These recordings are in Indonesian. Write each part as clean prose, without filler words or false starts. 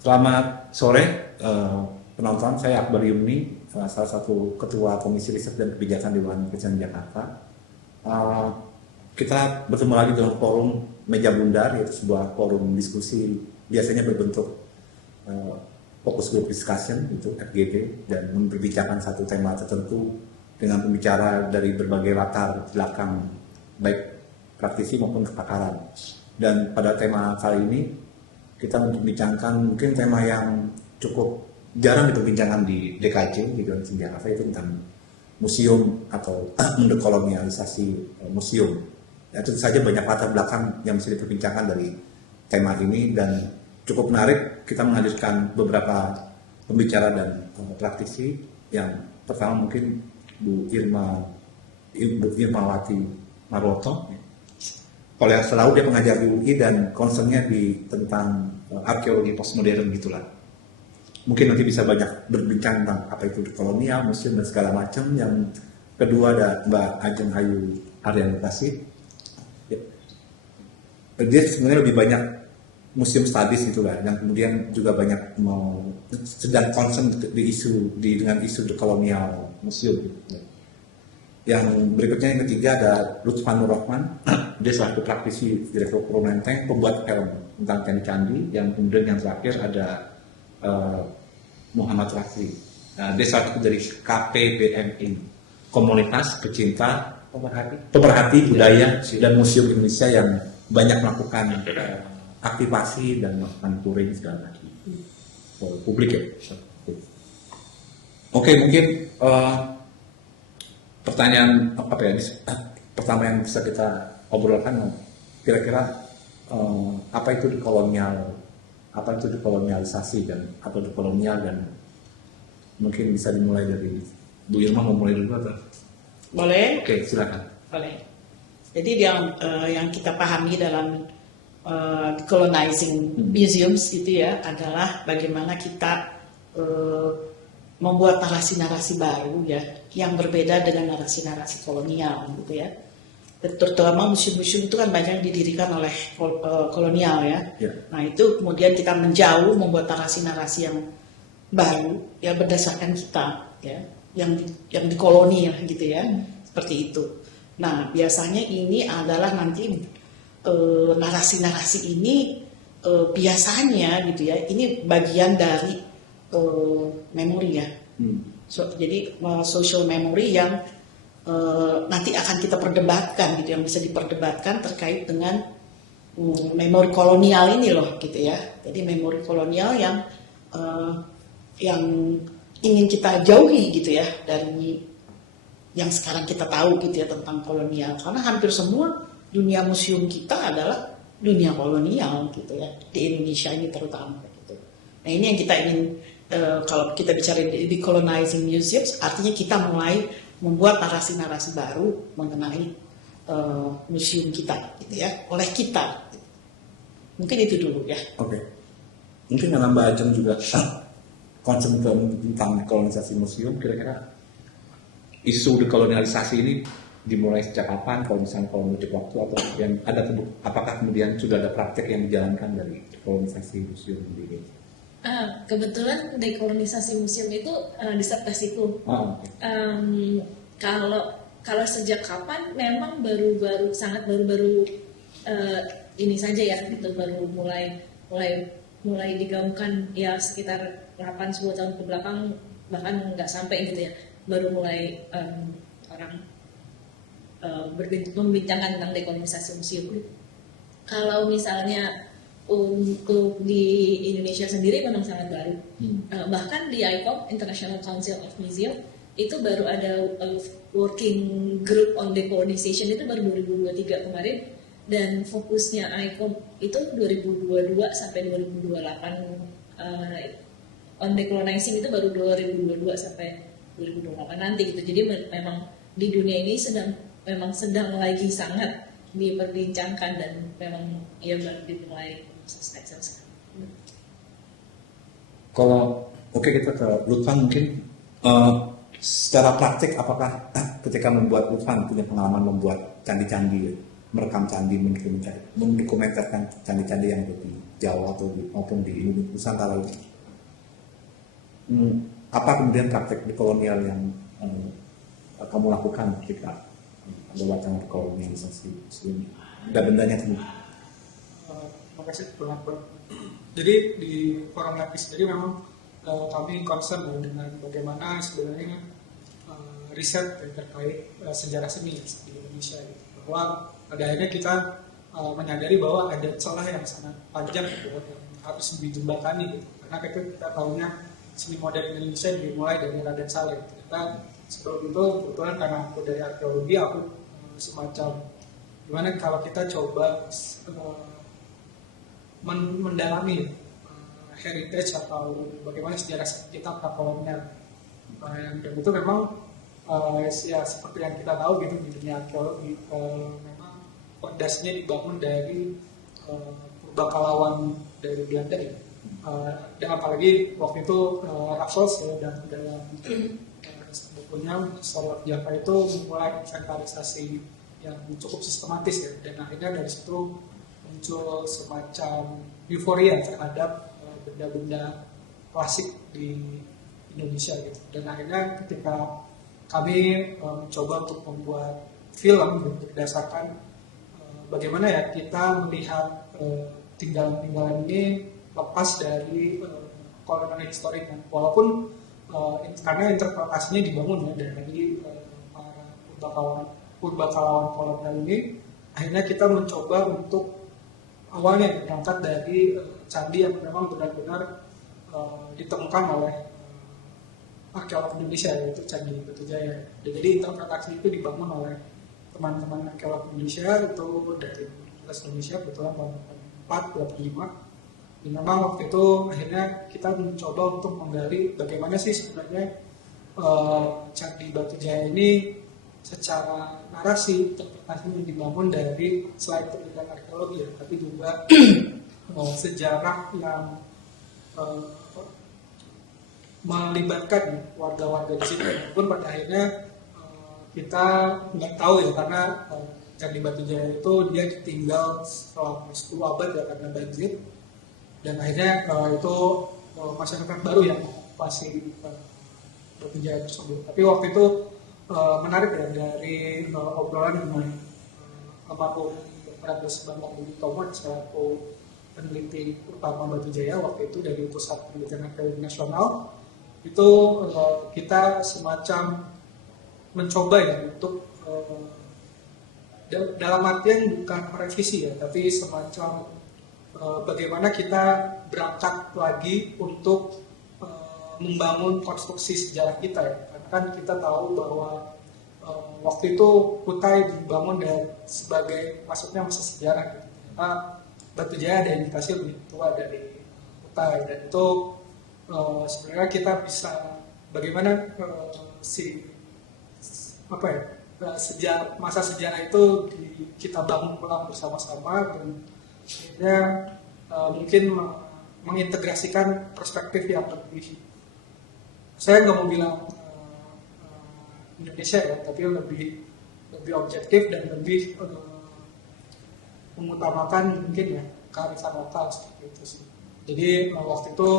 Selamat sore penonton, saya Akbar Yumni, salah satu Ketua Komisi Riset dan Kebijakan Dewan Perwakilan Jakarta. Eh, kita bertemu lagi dalam forum Meja Bundar, yaitu sebuah forum diskusi biasanya berbentuk fokus group discussion, itu FGD, dan memperbincangkan satu tema tertentu dengan pembicara dari berbagai latar belakang, baik praktisi maupun kepakaran. Dan pada tema kali ini kita memperbincangkan mungkin tema yang cukup jarang diperbincangkan di DKJ, di Dewan Jakarta, itu tentang museum atau mendekolonialisasi museum. Ya, tentu saja banyak latar belakang yang bisa diperbincangkan dari tema ini, dan cukup menarik kita menghadirkan beberapa pembicara dan praktisi. Yang pertama mungkin Bu Irmawati Marwoto. Kalau yang selalu dia pengajar di UI dan concernnya tentang arkeologi postmodern gitulah. Mungkin nanti bisa banyak berbincang tentang apa itu kolonial, museum dan segala macam. Yang kedua ada Mbak Ajeng Ayu Aryanukasi. Dia sebenarnya lebih banyak museum studies gitulah, yang kemudian juga banyak sedang concern dengan isu kolonial museum. Yang berikutnya yang ketiga ada Lutfan Nur Rahman. Dia selaku praktisi Direktur Permanenteng, pembuat film tentang candi-candi. Yang kemudian yang terakhir ada Muhammad Rafi. Dia satu dari KPBMI, Komunitas Pecinta Pemerhati Budaya dan Museum Indonesia, yang banyak melakukan aktivasi dan melakukan touring segala macam publik ya. Oke, mungkin pertanyaan pertama yang bisa kita obrolkan, kira-kira apa itu dekolonialisasi dan apa itu kolonial, dan mungkin bisa dimulai dari Bu Irma. Mau mulai dulu atau? Boleh? Oke, silakan. Boleh. Jadi yang kita pahami dalam colonizing museums gitu ya adalah bagaimana kita membuat narasi-narasi baru ya yang berbeda dengan narasi-narasi kolonial gitu ya. Terutama museum-museum itu kan banyak didirikan oleh kolonial ya. Nah itu kemudian kita menjauh membuat narasi-narasi yang baru ya berdasarkan kita ya yang dikoloni ya gitu ya, seperti itu. Nah biasanya ini adalah nanti narasi-narasi ini biasanya gitu ya, ini bagian dari memori ya. Jadi social memory yang nanti akan kita perdebatkan gitu, yang bisa diperdebatkan terkait dengan memori kolonial ini loh gitu ya. Jadi memori kolonial yang ingin kita jauhi gitu ya dari yang sekarang kita tahu gitu ya tentang kolonial, karena hampir semua dunia museum kita adalah dunia kolonial gitu ya, di Indonesia ini terutama gitu. Nah ini yang kita ingin kalau kita bicara decolonizing museums, artinya kita mulai membuat narasi-narasi baru mengenai museum kita gitu ya, oleh kita. Mungkin itu dulu ya. Oke. Mungkin dalam Mbak Ajeng juga concern tentang dekolonisasi museum, kira-kira isu dekolonialisasi ini dimulai sejak kapan, kalau misalnya menuju waktu, atau yang ada apakah kemudian sudah ada praktek yang dijalankan dari dekolonisasi museum di Indonesia? Kebetulan dekolonisasi museum itu disertasiku. Kalau sejak kapan, memang sangat baru-baru ini saja ya, gitu, baru mulai digaungkan ya sekitar 8-10 tahun ke belakang, bahkan nggak sampai gitu ya, baru mulai orang membincangkan tentang dekolonisasi museum. Kalau misalnya untuk di Indonesia sendiri memang sangat baru. Bahkan di ICOM, International Council of Museum, itu baru ada working group on decolonization, itu baru 2023 kemarin, dan fokusnya ICOM itu 2022 sampai 2028, on decolonizing itu baru 2022 sampai 2028 nanti gitu. Jadi memang di dunia ini memang sedang lagi sangat diperbincangkan, dan memang ya baru dimulai proses. Kalau kita ke Lutfan, mungkin secara praktik apakah ketika membuat Lutfan punya pengalaman membuat candi-candi merekam candi, mendokumentarkan candi-candi yang ada di Jawa atau maupun di Nusantara ini. Apa kemudian praktek di kolonial yang kamu lakukan ketika ada wacana kolonialisasi sebelumnya? Benda-bendanya teman. Terima kasih Bang. Jadi di Forum LAPI sendiri memang kami concern dengan bagaimana sebenarnya riset terkait sejarah seni di Indonesia gitu. Bahwa pada akhirnya kita menyadari bahwa ada celah yang sangat panjang gitu, yang harus dijembatani gitu. Karena kita tahunya seni modern Indonesia dimulai dari Raden Saleh. Kita sebelum itu kebetulan karena aku dari arkeologi, aku semacam gimana kalau kita coba mendalami heritage atau bagaimana sejarah kita prakolonial. Dan itu memang ya seperti yang kita tahu gitu di dunia arkeologi, memang fondasinya dibangun dari purbakalawan dari Belanda ya. Dan apalagi waktu itu Raffles ya, dan dalam bukunya Solok Java itu memulai inventarisasi yang cukup sistematis ya, dan akhirnya dari situ muncul semacam euforia terhadap benda-benda klasik di Indonesia gitu. Dan akhirnya ketika kami mencoba untuk membuat film gitu, berdasarkan bagaimana ya kita melihat tinggalan-tinggalan ini lepas dari kolonial historik kan. Walaupun karena interpretasinya dibangun ya dari para purbakalawan kolonial ini, akhirnya kita mencoba untuk awalnya berangkat dari candi yang memang benar-benar ditemukan oleh arkeolog Indonesia, yaitu Candi Batujaya. Jadi interpretasi itu dibangun oleh teman-teman arkeolog Indonesia itu dari Universitas Indonesia kebetulan tahun 4-5. Dan memang waktu itu akhirnya kita mencoba untuk menggali bagaimana sih sebenarnya Candi Batujaya ini secara narasi interpretasinya dibangun dari selain penelitian arkeologi ya, tapi juga sejarah yang melibatkan warga-warga di situ. Walaupun pada akhirnya kita nggak tahu ya, karena Candi Batujaya itu dia ditinggal selama 10 abad ya karena banjir, dan akhirnya itu masyarakat baru yang okupasi Batujaya tersebut. Tapi waktu itu menarik ya, dari obrolan dengan almarhum Dr. Bambang Budi Tomo selaku peneliti utama Batujaya waktu itu dari Pusat Penelitian Arkeologi Nasional, itu kita semacam mencoba ya untuk dalam artian bukan merevisi ya, tapi semacam bagaimana kita berangkat lagi untuk membangun konstruksi sejarah kita ya. Karena kan kita tahu bahwa waktu itu Kutai dibangun sebagai maksudnya masa sejarah gitu. Karena Batujaya ada indikasi lebih tua dari Kutai, dan itu sebenarnya kita bisa bagaimana masa sejarah itu kita bangun ulang bersama-sama, dan akhirnya mungkin mengintegrasikan perspektif yang lebih, saya nggak mau bilang Indonesia ya, tapi lebih objektif dan lebih mengutamakan mungkin ya kearifan lokal seperti itu sih. Jadi waktu itu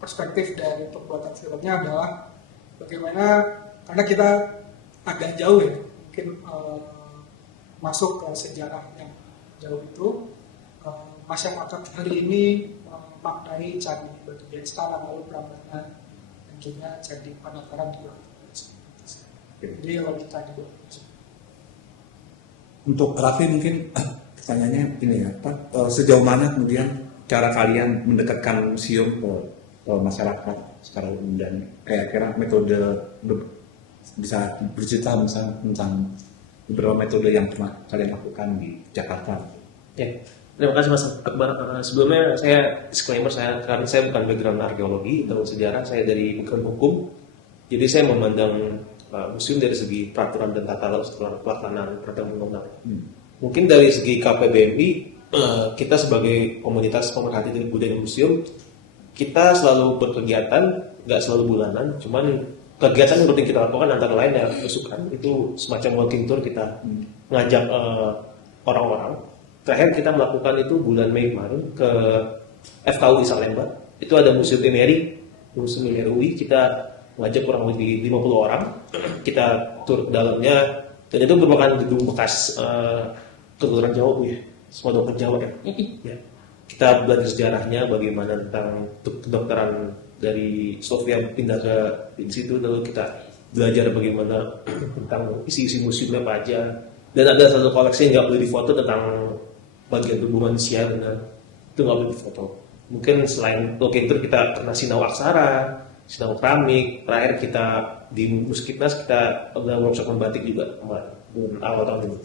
perspektif dari pembuatan filmnya adalah bagaimana, karena kita agak jauh ya mungkin masuk ke sejarah yang jauh itu, masyarakat hari ini memaknai Candi Batujaya sekarang, lalu Prambanan dan juga Candi Panakaran juga. Jadi logika juga. Untuk Raffi mungkin pertanyaannya ini ya, sejauh mana kemudian cara kalian mendekatkan museum ke masyarakat secara umum, dan kira-kira metode bisa bercerita misalnya tentang beberapa metode yang pernah kalian lakukan di Jakarta. Ya, terima kasih Mas Akbar. Sebelumnya saya disclaimer, karena saya bukan background arkeologi atau sejarah, saya dari background hukum. Jadi saya memandang museum dari segi peraturan dan tata laksana pelaksanaan peraturan undang-undang. Mungkin dari segi KPBMI, kita sebagai komunitas pemerhati dari budaya museum, kita selalu berkegiatan, nggak selalu bulanan, cuman kegiatan yang rutin kita lakukan antara lain ya besukan, itu semacam walking tour, kita ngajak orang-orang. Terakhir kita melakukan itu bulan Mei kemarin ke FKUI Salemba. Itu ada Museum Imeri, Museum Imeri UI. Kita ngajak kurang lebih 50 orang. Kita tur ke dalamnya, dan itu merupakan gedung bekas kedokteran Jawa, Bu, ya. Semua dokter Jawa ya. Ya. Kita belajar sejarahnya, bagaimana tentang kedokteran dari Sofia pindah ke di situ, lalu kita belajar bagaimana tentang isi-isi museumnya apa aja. Dan ada satu koleksi yang nggak boleh difoto tentang bagian tubuh manusia, dan itu nggak boleh difoto. Mungkin selain locator kita pernah sinau aksara, sinau keramik, terakhir kita di Muskitnas kita ada workshop membatik juga kemarin awal tahun ini.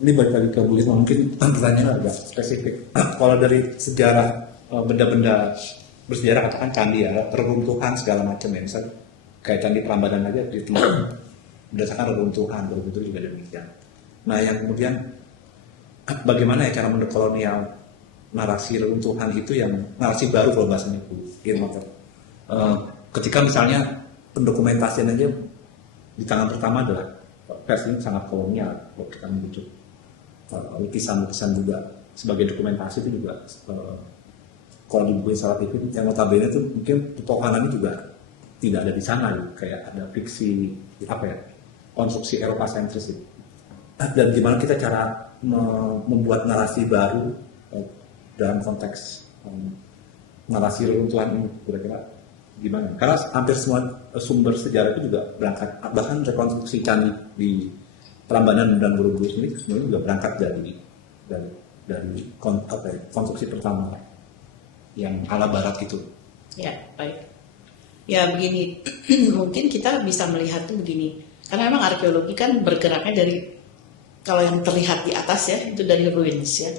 Ini balik lagi ke Bu Isma, mungkin pertanyaan agak spesifik. Kalau dari sejarah benda-benda bersejarah, katakan candi ya, reruntuhan segala macam ya, misal kayak candi Prambanan aja ditemukan berdasarkan reruntuhan, begitu juga demikian. Nah yang kemudian bagaimana ya cara mendekolonial narasi reruntuhan itu, yang narasi baru kalau bahasanya Bu Irma, ketika misalnya pendokumentasian aja di tangan pertama adalah versi ini sangat kolonial, kalau kita merujuk lukisan-lukisan juga sebagai dokumentasi itu juga kalau dibukuin secara TV yang notabene itu mungkin pepohokanannya juga tidak ada di sana gitu. Kayak ada fiksi apa ya, konstruksi Eropa sentris itu. Dan gimana kita cara membuat narasi baru dalam konteks narasi reruntuhan ini, kira-kira gimana? Karena hampir semua sumber sejarah itu juga berangkat, bahkan rekonstruksi candi di Prambanan dan Borobudur ini sebenarnya juga berangkat dari konstruksi pertama yang ala barat itu. Ya, baik. Ya begini, mungkin kita bisa melihat tuh begini, karena memang arkeologi kan bergeraknya dari, kalau yang terlihat di atas ya, itu dari ruins ya.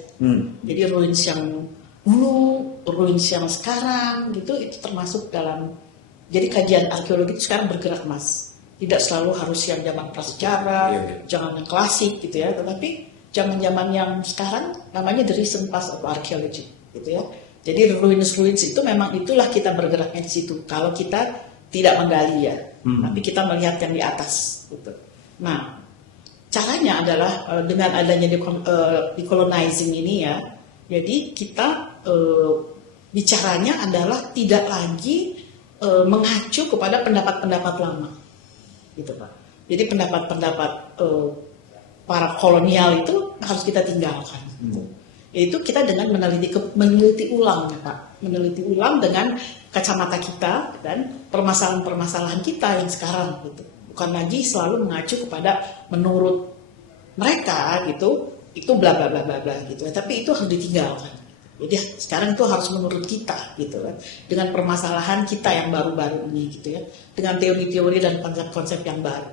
Jadi ruins yang dulu, ruins yang sekarang gitu, itu termasuk dalam, jadi kajian arkeologi itu sekarang bergerak, Mas. Tidak selalu harus yang zaman prasejarah, jangan yang klasik gitu ya, tetapi zaman-zaman yang sekarang namanya the recent past of archaeology gitu ya. Jadi ruins-ruins itu memang itulah kita bergeraknya di situ. Kalau kita tidak menggali ya, tapi kita melihat yang di atas gitu. Nah, caranya adalah dengan adanya decolonizing ini ya. Jadi kita bicaranya adalah tidak lagi mengacu kepada pendapat-pendapat lama. Gitu Pak. Jadi pendapat-pendapat para kolonial itu harus kita tinggalkan. Yaitu kita dengan meneliti ulang, Pak. Meneliti ulang dengan kacamata kita dan permasalahan-permasalahan kita yang sekarang gitu. Bukan lagi selalu mengacu kepada menurut mereka gitu, itu bla bla bla bla bla gitu. Tapi itu harus ditinggalkan. Jadi sekarang itu harus menurut kita gitu kan, dengan permasalahan kita yang baru-baru ini gitu ya, dengan teori-teori dan konsep-konsep yang baru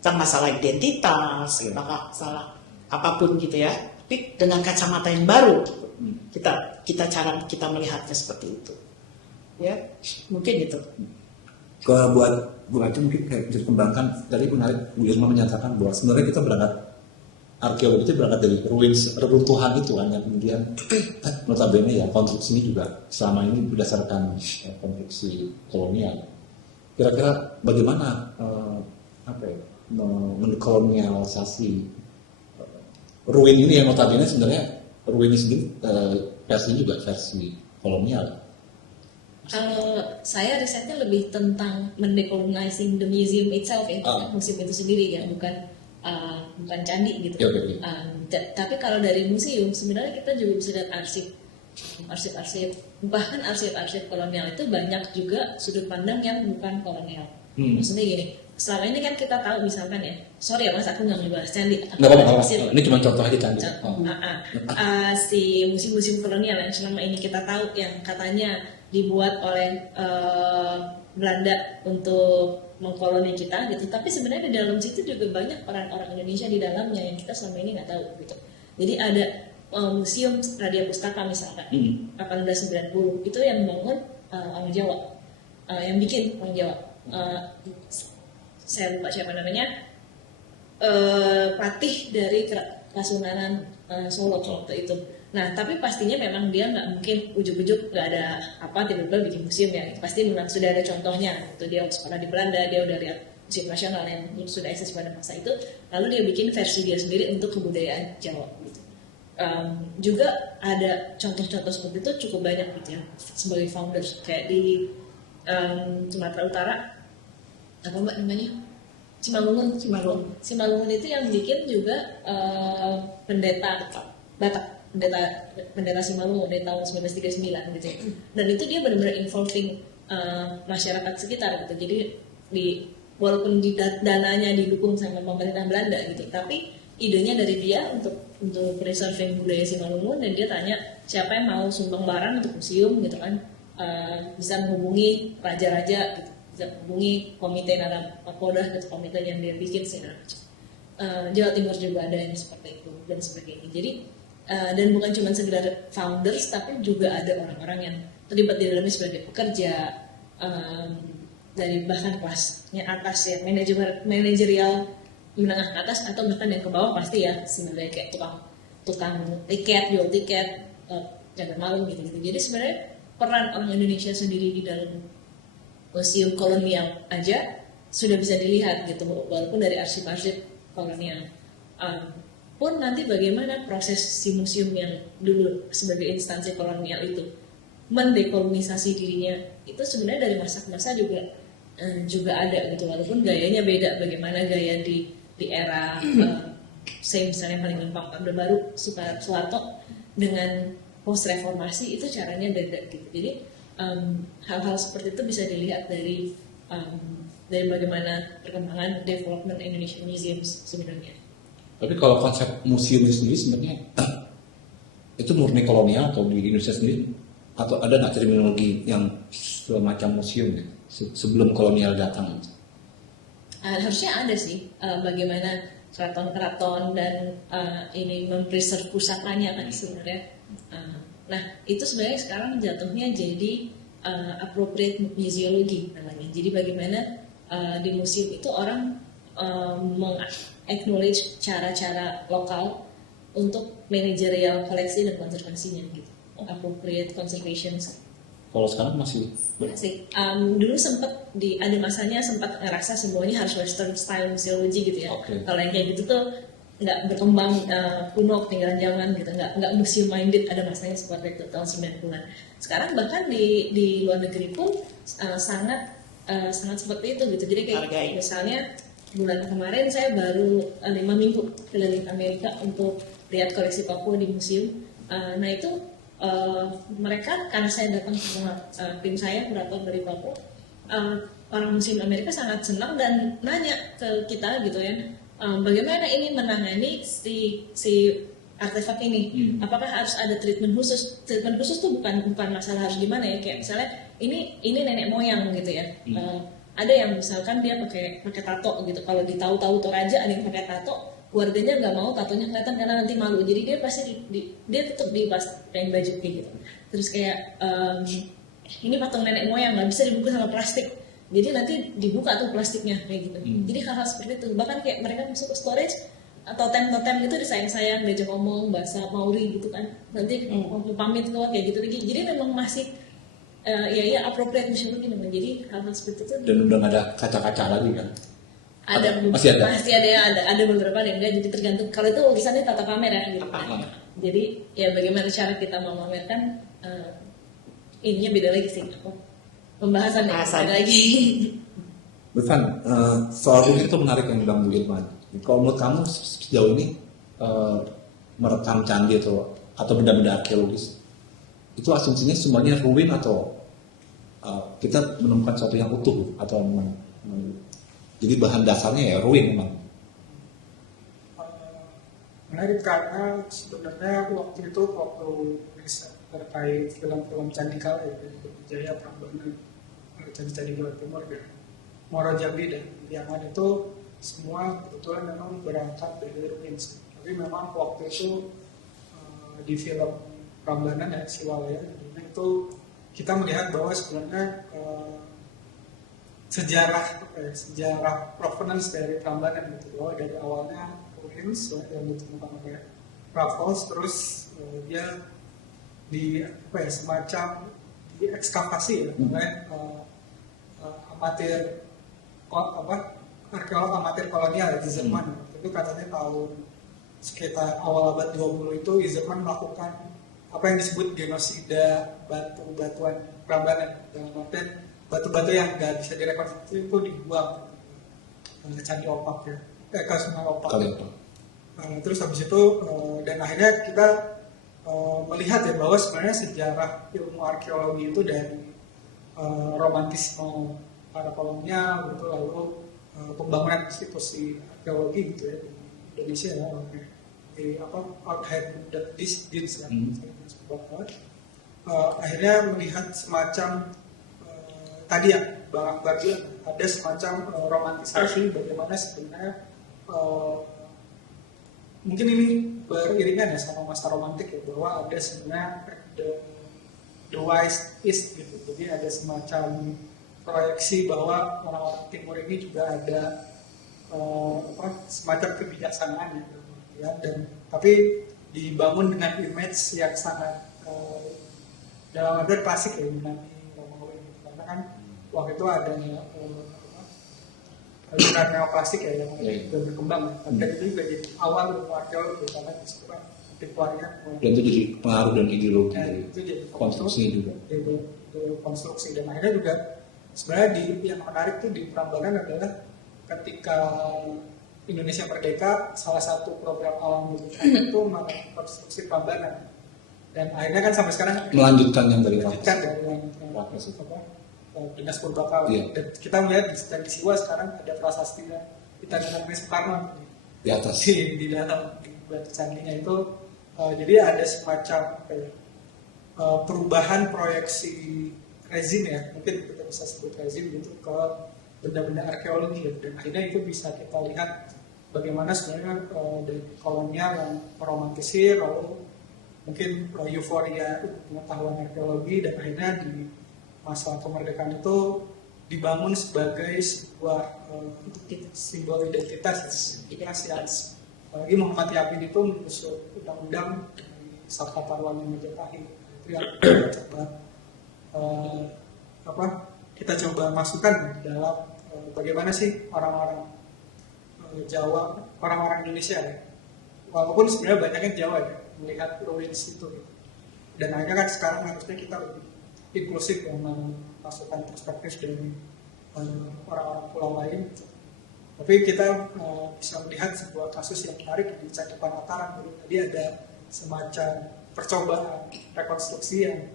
tentang masalah identitas, masalah apapun gitu ya, tapi dengan kacamata yang baru kita cara kita melihatnya seperti itu ya, mungkin itu. Kalau buat Bu Ati mungkin kayak bisa dikembangkan, tadi menarik Bu Irma menyatakan bahwa sebenarnya kita arkeologi itu berangkat dari ruins reruntuhan itu kan, yang kemudian notabene ya konstruksi ini juga selama ini berdasarkan konstruksi kolonial. Kira-kira bagaimana mendekolonialisasi ruin ini yang notabene sebenarnya ruin ini sendiri versinya juga versi kolonial. Kalau saya risetnya lebih tentang mendecolonizing the museum itself ya, museum itu sendiri ya, bukan candi gitu. Tapi kalau dari museum sebenarnya kita juga bisa lihat arsip-arsip, bahkan arsip-arsip kolonial itu banyak juga sudut pandang yang bukan kolonial. Maksudnya gini, selama ini kan kita tahu misalkan ya, sorry ya Mas, aku nggak mau bahas candi. Ini cuma contoh aja candi. Si museum-museum kolonial yang selama ini kita tahu yang katanya dibuat oleh Belanda untuk mengkoloni kita gitu, tapi sebenarnya di dalam situ juga banyak peran orang Indonesia di dalamnya yang kita selama ini nggak tahu gitu. Jadi ada museum Radia Pustaka misalkan 1890 itu yang membangun orang Jawa, yang bikin orang Jawa, saya lupa siapa namanya, patih dari Kasunanan Solo waktu itu. Nah, tapi pastinya memang dia nggak mungkin ujuk-ujuk nggak ada apa tiba-tiba bikin museum ya. Pasti memang sudah ada contohnya. Itu dia sekolah di Belanda, dia udah lihat museum nasional yang sudah eksis pada masa itu, lalu dia bikin versi dia sendiri untuk kebudayaan Jawa gitu. Juga ada contoh-contoh seperti itu cukup banyak gitu ya sebagai founders, kayak di Sumatera Utara apa mbak namanya, Simalungun itu yang bikin juga pendeta Batak, pendeta Simalungun dari tahun 1939 gitu ya. Dan itu dia benar-benar involving masyarakat sekitar gitu. Jadi walaupun dananya didukung sama pemerintah Belanda gitu, tapi idenya dari dia untuk preserving budaya Simalungun, dan dia tanya siapa yang mau sumbang barang untuk museum gitu kan, bisa menghubungi raja-raja gitu, bisa menghubungi komite Nara Pakoda gitu, komite yang dia bikin segala macam. Jawa Timur juga ada yang seperti itu dan sebagainya. Jadi dan bukan cuma sekedar founders, tapi juga ada orang-orang yang terlibat di dalamnya sebagai pekerja, dari bahkan kelasnya atas ya, manajerial menengah ke atas atau bahkan yang ke bawah pasti ya, sebenarnya kayak tukang tiket, jual tiket, jaga malam gitu. Jadi sebenarnya peran orang Indonesia sendiri di dalam museum kolonial aja sudah bisa dilihat gitu, walaupun dari arsip-arsip kolonial. Pun nanti bagaimana proses si museum yang dulu sebagai instansi kolonial itu mendekolonisasi dirinya, itu sebenarnya dari masa ke masa juga ada gitu, walaupun gayanya beda. Bagaimana gaya di era saya misalnya paling gampang Orde Baru Soeharto dengan post reformasi itu caranya beda gitu. Jadi hal-hal seperti itu bisa dilihat dari bagaimana perkembangan development Indonesian museums sebenarnya. Tapi kalau konsep museum itu sendiri sebenarnya itu murni kolonial atau di Indonesia sendiri, atau ada nggak terminologi yang semacam museum ya, sebelum kolonial datang? Harusnya ada sih, bagaimana keraton-keraton dan ini mempreserve pusatanya kan sebenarnya. Nah itu sebenarnya sekarang jatuhnya jadi appropriate museology namanya. Jadi bagaimana di museum itu orang acknowledge cara-cara lokal untuk manajerial koleksi dan konservasinya gitu, appropriate conservation. Kalau sekarang masih dulu sempat ada masanya sempat ngerasa semuanya harus western style museology gitu ya. Okay. Kalau yang kayak gitu tuh nggak berkembang, kuno, ketinggalan zaman gitu, nggak museum minded, ada masanya seperti itu tahun 90-an. Sekarang bahkan di luar negeri pun sangat seperti itu gitu. Jadi kayak misalnya bulan kemarin saya baru 5 minggu keliling Amerika untuk lihat koleksi Papua di museum. Nah itu mereka, karena saya datang sama tim saya berator dari Papua, orang museum Amerika sangat senang dan nanya ke kita gitu ya, bagaimana ini menangani si artefak ini, apakah harus ada treatment khusus? Treatment khusus tuh bukan masalah harus gimana ya, kayak misalnya ini nenek moyang gitu ya. Ada yang misalkan dia pakai tato gitu. Kalau di tahu Toraja ada yang pakai tato, keluarganya nggak mau tatonya kelihatan karena nanti malu. Jadi dia pasti dia tetap pakai baju kayak gitu. Terus kayak ini patung nenek moyang nggak bisa dibungkus sama plastik. Jadi nanti dibuka tuh plastiknya kayak gitu. Jadi hal-hal seperti itu. Bahkan kayak mereka masuk ke storage atau totem itu disayang-sayang, diajak ngomong bahasa Maori gitu kan. Nanti mau pamit keluar kayak gitu lagi. Jadi memang masih ya appropriate museology namanya. Jadi hal-hal seperti itu. Dan udah nggak ada kaca-kaca lagi kan? Masih ada beberapa yang enggak, jadi tergantung. Kalau itu urusannya tata pamer ya gitu. Jadi ya bagaimana cara kita memamerkan, ininya beda lagi sih. Pembahasannya beda lagi. Bukan, soal ini itu menarik yang bilang Bu Irman. Kalau menurut kamu sejauh ini merekam candi atau benda-benda arkeologis itu asumsinya semuanya ruin atau kita menemukan sesuatu yang utuh, atau jadi bahan dasarnya ya ruin memang? Menarik karena sebenarnya waktu riset terkait film-film Candi Kala ya, Jaya Prambanan, Candi-Candi Jawa Timur dan Muaro Jambi dan Liangan itu semua kebetulan memang berangkat dari ruin. Tapi memang waktu itu di film Prambanan ya, Siwalaya itu kita melihat bahwa sebenarnya sejarah provenance dari Prambanan gitu, bahwa dari awalnya ruins yang ditemukan oleh Raffles, terus dia semacam diekskavasi ya oleh amatir arkeolog amatir kolonial Iserman. Itu katanya tahun sekitar awal abad 20 itu Iserman melakukan apa yang disebut genosida batu-batuan Prambanan, dalam artian batu-batu yang nggak bisa direkonstruksi itu dibuang ke Candi Opak ya, ke Sungai Opak. Terus habis itu dan akhirnya kita melihat ya bahwa sebenarnya sejarah ilmu arkeologi itu dari romantisme para kolonial gitu, lalu pembangunan institusi arkeologi gitu ya di Indonesia ya, di apa outhand these deeds ya, akhirnya melihat semacam tadi ya Bang Akbar bilang ada semacam romantisasi bagaimana sebenarnya mungkin ini beriringan ya sama masa romantik ya, bahwa ada sebenarnya the wise east gitu, jadi ada semacam proyeksi bahwa orang-orang timur ini juga ada semacam kebijaksanaan gitu ya, dan tapi dibangun dengan image yang sangat dalam arti klasik ya, Yunani Romawi gitu. Karena kan waktu itu ada aliran neoklasik ya yang sudah berkembang, dan itu juga jadi awal arkeologi karena disebutkan antiquarian dan itu jadi pengaruh dan ideologi dari itu jadi konstruksi juga, konstruksi. Dan akhirnya juga sebenarnya yang menarik tuh di Prambanan adalah ketika Indonesia merdeka, salah satu program awal itu konstruksi Prambanan, dan akhirnya kan sampai sekarang melanjutkan yang dari Dinas Purbakala. Dan kita melihat di Siwa sekarang ada prasasti kita dengan Soekarno di atas di dalam di batu candinya itu. Jadi ada semacam perubahan proyeksi rezim ya, mungkin kita bisa sebut rezim gitu, ke benda-benda arkeologi ya. Dan akhirnya itu bisa kita lihat bagaimana sebenarnya dari kolonial yang meromantisir, lalu mungkin euforia pengetahuan arkeologi, dan akhirnya di masa kemerdekaan itu dibangun sebagai sebuah simbol identitas yang apalagi Muhammad Yamin itu mengusung undang-undang dari Sabta Parwan yang Majapahit. Itu yang kita coba masukkan dalam bagaimana sih orang-orang Jawa, orang-orang Indonesia ya, walaupun sebenarnya banyaknya Jawa ya, melihat ruins itu gitu. Dan akhirnya kan sekarang harusnya kita lebih inklusif yang memasukkan perspektif dari orang-orang pulau lain. Tapi kita bisa melihat sebuah kasus yang menarik di Candi Panataran. Tadi ada semacam percobaan rekonstruksi yang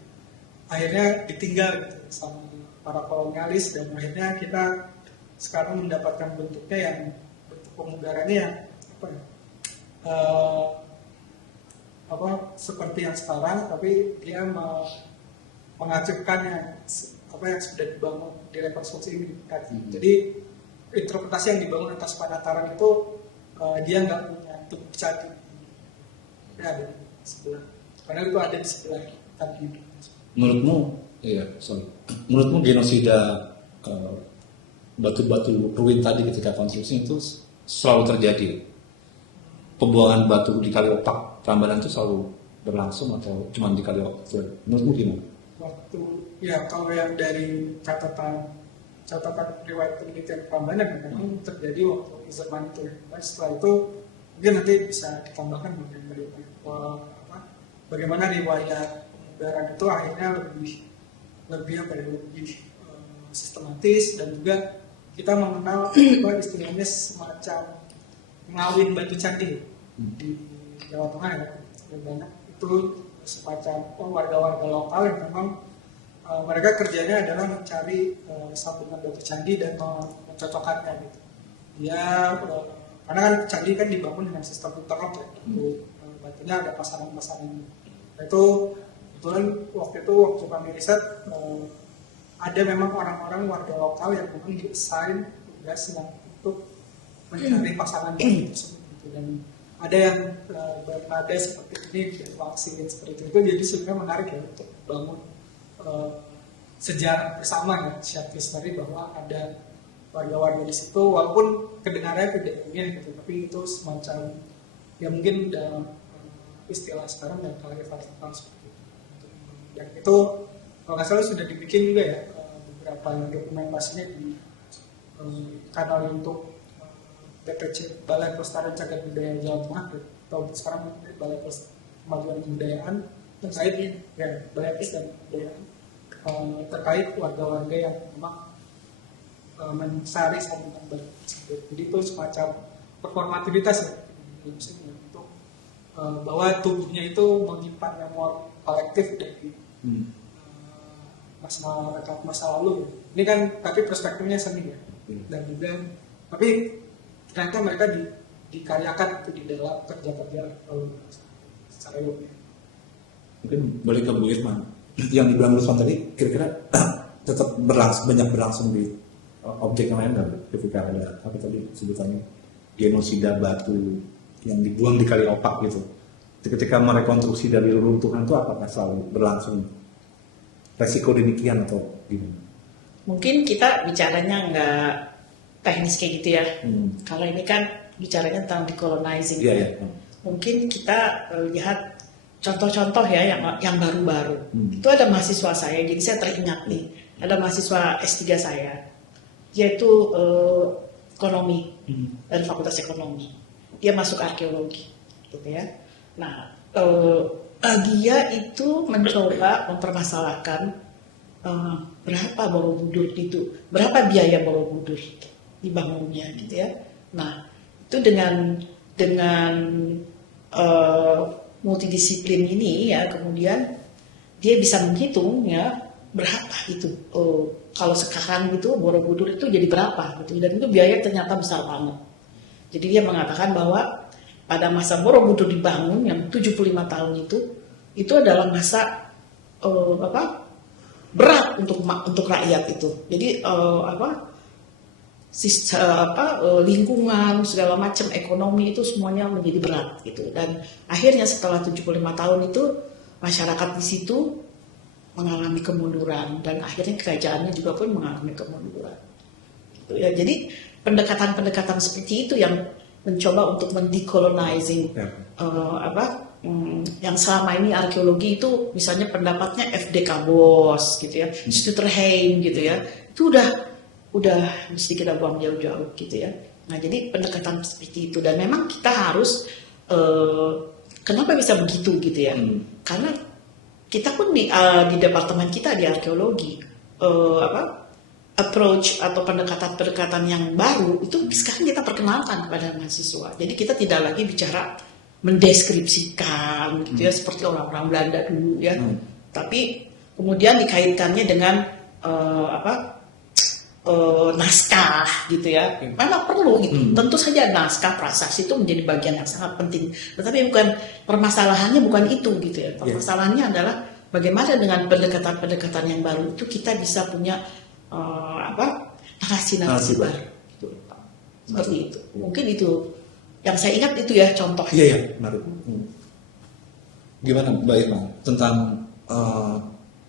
akhirnya ditinggal gitu, sama para kolonialis, dan akhirnya kita sekarang mendapatkan bentuknya yang bentuk pemugarannya yang seperti yang sekarang, tapi dia mengacuhkan yang sudah dibangun di rekonstruksi ini. Jadi interpretasi yang dibangun atas Panataran itu dia nggak punya tubuh candi, dia ada di sebelah, padahal itu ada di sebelah kaki. Menurutmu genosida batu-batu ruin tadi ketika konstruksi itu selalu terjadi? Pembuangan batu di Kali Opak Prambanan itu selalu berlangsung atau cuma di Kali Opak? Menurutmu gimana? Kalau yang dari catatan riwayat penelitian Prambanan memang terjadi waktu Iserman itu. Setelah itu mungkin nanti bisa ditambahkan bagaimana riwayat pemugaran itu akhirnya lebih sistematis, dan juga kita mengenal istilahnya semacam ngawin batu candi di Jawa Tengah ya. Itu semacam warga-warga lokal yang memang mereka kerjanya adalah mencari sambungan batu candi dan mencocokkannya gitu. Karena kan candi kan dibangun dengan sistem interlock ya, batunya ada pasangan-pasangan. Itu kebetulan waktu kami riset ada memang orang-orang warga lokal yang memang di-assign tugas yang untuk mencari pasangan batu tersebut gitu. Dan ada yang bernada seperti ini, bervaksin seperti itu. Jadi sebenarnya menarik ya untuk bangun sejarah bersama ya, shared history, bahwa ada warga-warga di situ, walaupun kedengarannya tidak ingin gitu, tapi itu semacam ya mungkin dalam istilah sekarang dan kearifan seperti itu. Dan itu kalau nggak salah sudah dibikin juga ya beberapa dokumentasinya di kanal YouTube BPC, Balai Pelestarian Cagar Budaya Jawa Tengah, atau sekarang Balai Kemajuan Kebudayaan, terkait ya Balai Pelestarian Kebudayaan, terkait warga-warga yang memang mencari sambungan baru. Jadi itu semacam performativitas ya, untuk bahwa tubuhnya itu menyimpan memori kolektif dari masa lalu. Ini kan tapi perspektifnya seni ya, dan juga tapi ternyata mereka dikaryakan itu di dalam kerja-kerja secara ilmiah. Mungkin balik ke Bu Irma, yang dibilang Rusman tadi kira-kira tetap banyak berlangsung di objek yang lain, ketika ada apa tadi sebutannya genosida batu yang dibuang di Kali Opak gitu. Ketika merekonstruksi dari runtuhan itu apakah selalu berlangsung resiko demikian atau gimana? Mungkin kita bicaranya nggak teknis kayak gitu ya. Kalau ini kan bicaranya tentang decolonizing. Iya, iya. Mungkin kita lihat contoh-contoh ya yang baru-baru. Itu ada mahasiswa saya, jadi saya teringat nih. Ada mahasiswa S3 saya, yaitu ekonomi, dari Fakultas Ekonomi. Dia masuk arkeologi, gitu ya. Nah, dia itu mencoba mempermasalahkan berapa Borobudur itu, berapa biaya Borobudur dibangunnya, gitu ya. Nah, itu dengan multidisiplin ini ya, kemudian dia bisa menghitung ya berapa itu kalau sekarang gitu Borobudur itu jadi berapa gitu, dan itu biaya ternyata besar banget. Jadi dia mengatakan bahwa pada masa Borobudur dibangun yang 75 tahun itu adalah masa berat untuk rakyat itu. Jadi lingkungan segala macam ekonomi itu semuanya menjadi berat gitu, dan akhirnya setelah 75 tahun itu masyarakat di situ mengalami kemunduran dan akhirnya kerajaannya juga pun mengalami kemunduran gitu ya. Jadi pendekatan-pendekatan seperti itu yang mencoba untuk mendecolonizing yang selama ini arkeologi itu misalnya pendapatnya FDK Bos gitu ya, Stutterheim gitu ya, itu udah mesti kita buang jauh-jauh gitu ya. Nah, jadi pendekatan seperti itu, dan memang kita harus kenapa bisa begitu gitu ya? Karena kita pun di departemen kita di arkeologi approach atau pendekatan-pendekatan yang baru itu sekarang kita perkenalkan kepada mahasiswa. Jadi kita tidak lagi bicara mendeskripsikan gitu ya seperti orang-orang Belanda dulu ya, tapi kemudian dikaitkannya dengan naskah gitu ya. Memang perlu gitu. Tentu saja naskah prasasti itu menjadi bagian yang sangat penting. Tetapi permasalahannya bukan itu gitu ya. Permasalahannya adalah bagaimana dengan pendekatan-pendekatan yang baru itu kita bisa punya narasi-narasi baru. Gitu. Seperti itu. Mungkin itu yang saya ingat itu ya contoh. Iya, menarik. Gimana Mbak Irma tentang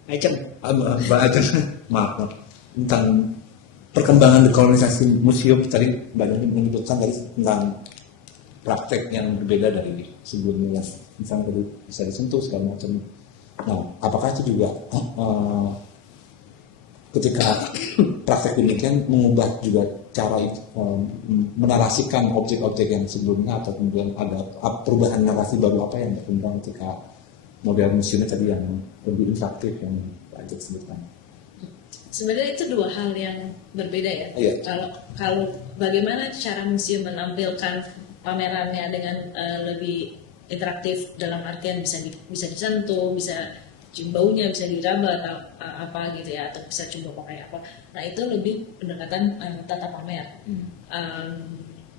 Mbak Ajeng maaf tentang perkembangan dekolonisasi museum tadi banyak menyebutkan tadi tentang praktek yang berbeda dari sebelumnya, misalnya tadi bisa disentuh segala macam. Nah, apakah itu juga ketika praktek demikian mengubah juga cara menarasikan objek-objek yang sebelumnya, atau kemudian ada perubahan narasi baru apa yang berkembang ketika model museumnya tadi yang lebih interaktif yang Pak Ajeng sebutkan? Sebenarnya itu dua hal yang berbeda ya. Iya. Kalau bagaimana cara museum menampilkan pamerannya dengan lebih interaktif dalam artian bisa disentuh, bisa cium baunya, bisa diraba atau apa gitu ya, atau bisa coba pakai apa. Nah itu lebih pendekatan tata pamer,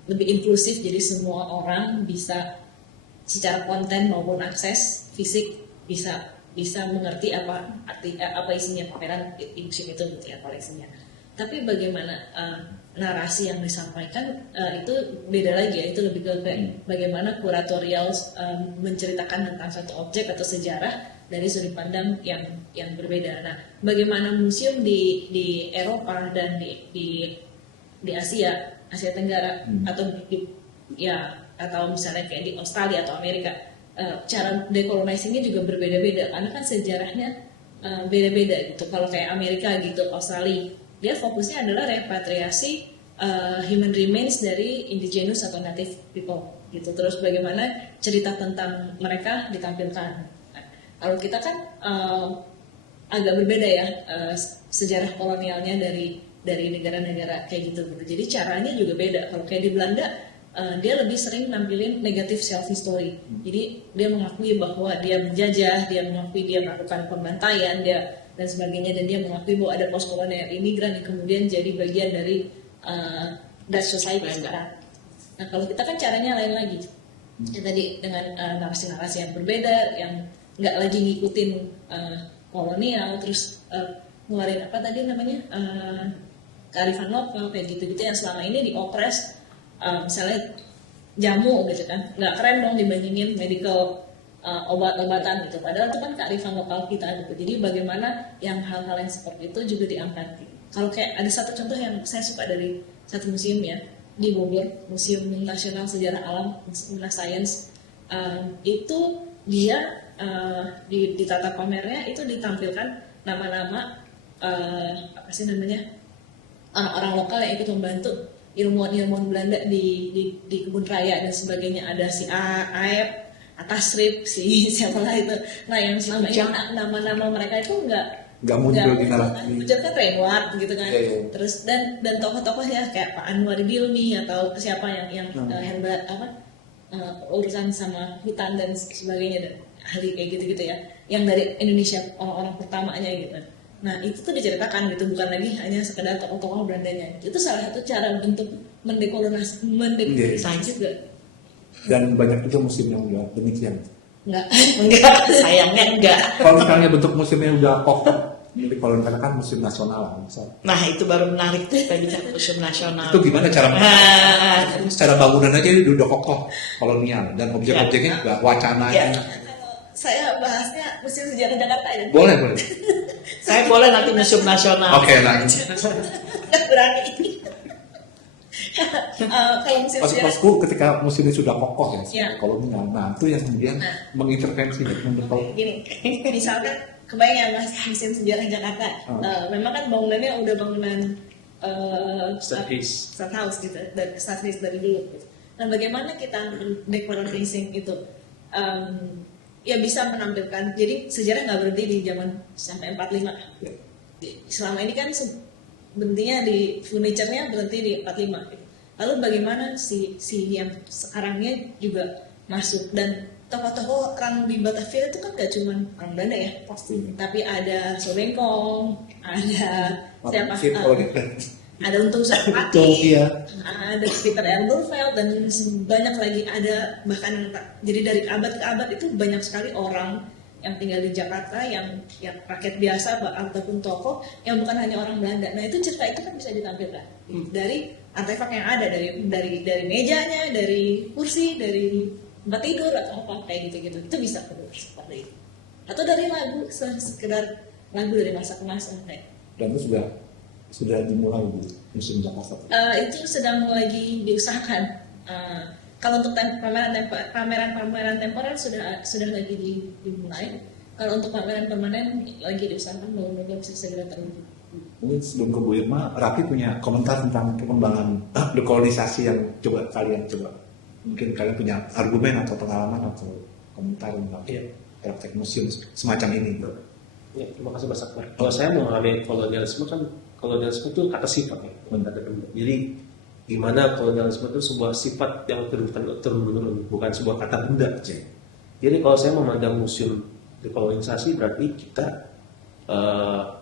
lebih inklusif. Jadi semua orang bisa secara konten maupun akses fisik bisa mengerti apa isinya pameran museum itu gitu ya, koleksinya. Tapi bagaimana narasi yang disampaikan itu beda lagi ya, itu lebih ke bagaimana kuratorial menceritakan tentang satu objek atau sejarah dari sudut pandang yang berbeda. Nah, bagaimana museum di Eropa dan di Asia Tenggara atau misalnya kayak di Australia atau Amerika, cara decolonizingnya juga berbeda-beda karena kan sejarahnya beda-beda gitu. Kalau kayak Amerika gitu, Australia, dia fokusnya adalah repatriasi human remains dari indigenous atau native people gitu. Terus bagaimana cerita tentang mereka ditampilkan. Nah, kalau kita kan agak berbeda ya sejarah kolonialnya dari negara-negara kayak gitu. Jadi caranya juga beda. Kalau kayak di Belanda dia lebih sering nampilin negatif self history. Jadi dia mengakui bahwa dia menjajah, dia mengakui dia melakukan pembantaian, dia dan sebagainya, dan dia mengakui bahwa ada postkolonial imigran yang kemudian jadi bagian dari Dutch society sekarang. Nah kalau kita kan caranya lain lagi. Ya, tadi dengan narasi-narasi yang berbeda, yang nggak lagi ngikutin kolonial, terus ngeluarin apa tadi namanya kearifan lokal kayak gitu-gitu yang selama ini diopres. Misalnya jamu gitu kan, nggak keren dong dibandingin medical obat-obatan gitu, padahal itu kan kearifan lokal kita gitu. Jadi bagaimana yang hal-hal yang seperti itu juga diangkat. Kalau kayak ada satu contoh yang saya suka dari satu museum ya di Bogor, Museum Nasional Sejarah Alam Sains, itu dia di tata pamernya itu ditampilkan nama-nama apa sih namanya orang-orang lokal yang ikut membantu ilmuwan-ilmuwan Belanda di kebun raya dan sebagainya. Ada si Aep, Atasrip, si siapa lah itu. Nah yang selama ini nama-nama mereka itu nggak muncul di narasi. Muncul kan Reinward gitu kan. Yeah. Terus dan tokoh-tokoh ya kayak Pak Anwar Dilmi atau siapa yang hebat urusan sama hutan dan sebagainya, dan ahli kayak gitu-gitu ya. Yang dari Indonesia orang-orang pertamanya gitu. Nah itu tuh diceritakan gitu, bukan lagi hanya sekedar tokoh-tokoh Belandanya. Itu salah satu cara untuk mendekolonisasi juga. Dan banyak juga museum yang udah demikian. Enggak, sayangnya enggak. Kalau misalnya bentuk museumnya udah kokoh, milik kolonial kan museum nasional misalnya. Nah itu baru menarik tuh kita bicara museum nasional. Itu gimana cara secara bangunan aja udah kokoh kolonial, dan objek-objeknya juga wacananya. Saya bahasnya Museum Sejarah Jakarta ya. Boleh. Saya boleh nanti museum nasional. Oke, nah. Nggak berani. Kalau museum sejarah, Maksudku ketika museum ini sudah kokoh ya, Ya. kolonial, nah itu yang kemudian mengintervensi mendekat. gini, misalkan kebayang ya Mas, Museum Sejarah Jakarta, memang kan bangunannya udah bangunan Stadthaus gitu, dari Stadthaus dari dulu. Gitu. Nah bagaimana kita decolonizing itu? Ya bisa menampilkan, jadi sejarah nggak berhenti di zaman sampai 45. Ya. Selama ini kan berhentinya di furniture-nya berhenti di 45. Gitu. Lalu bagaimana si yang sekarangnya juga masuk, dan tokoh-tokoh orang di Batavia itu kan gak cuma orang Belanda ya, Pasti. tapi ada Sobengkong, ada siapa? Ada Untung Betul, Sarpati, iya. ada Peter Elberfeld, dan banyak lagi, ada bahkan jadi dari abad ke abad itu banyak sekali orang yang tinggal di Jakarta yang rakyat biasa ataupun tokoh yang bukan hanya orang Belanda. Nah itu cerita itu kan bisa ditampilkan dari artefak yang ada, dari mejanya, dari kursi, dari tempat tidur atau apa kayak gitu itu bisa seperti itu, atau dari lagu, sekedar lagu dari masa ke masa kayak. Dan itu sudah dimulai di Museum Jakarta. Itu sedang lagi diusahakan. Kalau untuk pameran temporer sudah lagi dimulai. Kalau untuk pameran permanen lagi diusahakan, moga-moga bisa segera terwujud. Mungkin sebelum ke Bu Irma, Raffi punya komentar tentang perkembangan dekolonisasi yang kalian coba. Mungkin kalian punya argumen atau pengalaman atau komentar tentang praktek museum semacam ini. Ya, terima kasih Mas Akbar. Kalau saya memahami kolonialisme itu kata sifat ya, bukan kata benda. Jadi gimana kolonialisme itu sebuah sifat yang turun-menurun, bukan sebuah kata benda aja. Jadi kalau saya memandang museum dekolonisasi berarti kita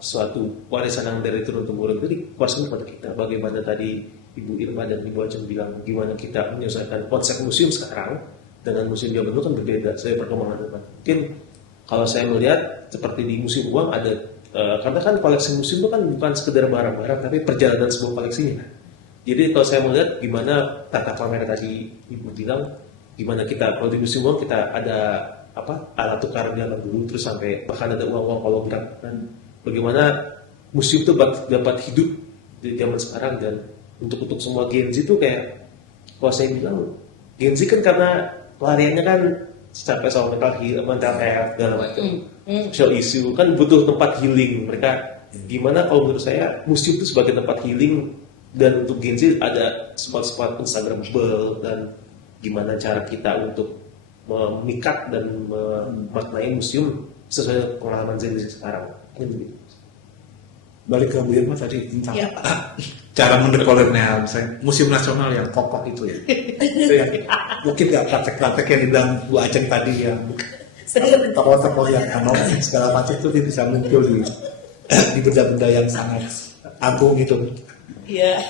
suatu warisan yang dari turun-temurun itu dikuasai kepada kita. Bagaimana tadi Ibu Irma dan Ibu Acem bilang, gimana kita menyelesaikan konsep museum sekarang dengan museum zaman dulu kan berbeda. Saya perkembangan depan. Mungkin kalau saya melihat seperti di Museum Uang ada, karena kan koleksi museum itu kan bukan sekedar barang-barang, tapi perjalanan sebuah koleksinya. Jadi kalau saya melihat gimana tata pamer tadi Ibu bilang, gimana kita kalau di Museum Uang kita ada alat tukar zaman dulu, terus sampai bahkan ada uang-uang hologram, dan bagaimana museum itu dapat hidup di zaman sekarang. Dan untuk semua Gen Z itu kayak, kalau saya bilang Gen Z kan karena pelariannya kan sampai soal mental health segala macam, social issue kan butuh tempat healing mereka. Gimana kalau menurut saya museum itu sebagai tempat healing Dan untuk Gen Z ada spot-spot Instagramable dan gimana cara kita untuk memikat dan memaknai museum sesuai pengalaman Gen Z sekarang. Gitu. Balik ke Bu Irma tadi tentang Iya, Pak. cara mendekolonial misalnya Museum Nasional yang kokoh itu ya. Itu ya. Mungkin nggak praktek-praktek yang dibilang Bu Aceng tadi yang tokoh-tokoh yang segala macam itu dia bisa muncul di benda-benda yang sangat agung gitu. Iya.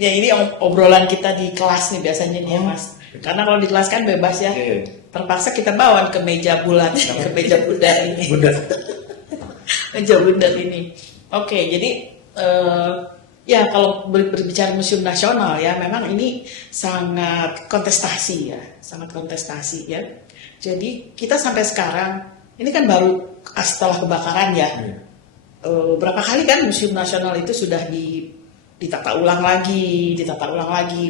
Ya ini obrolan kita di kelas nih biasanya nih ya Mas. Karena kalau di kelas kan bebas ya. Iya. Terpaksa kita bawa ke meja bulat, ke meja bundar ini. Bunda. Meja bundar ini. Oke, jadi ya kalau berbicara museum nasional ya, memang ini sangat kontestasi ya, sangat kontestasi ya. Jadi kita sampai sekarang ini kan baru setelah kebakaran ya. Berapa kali kan museum nasional itu sudah ditata ulang lagi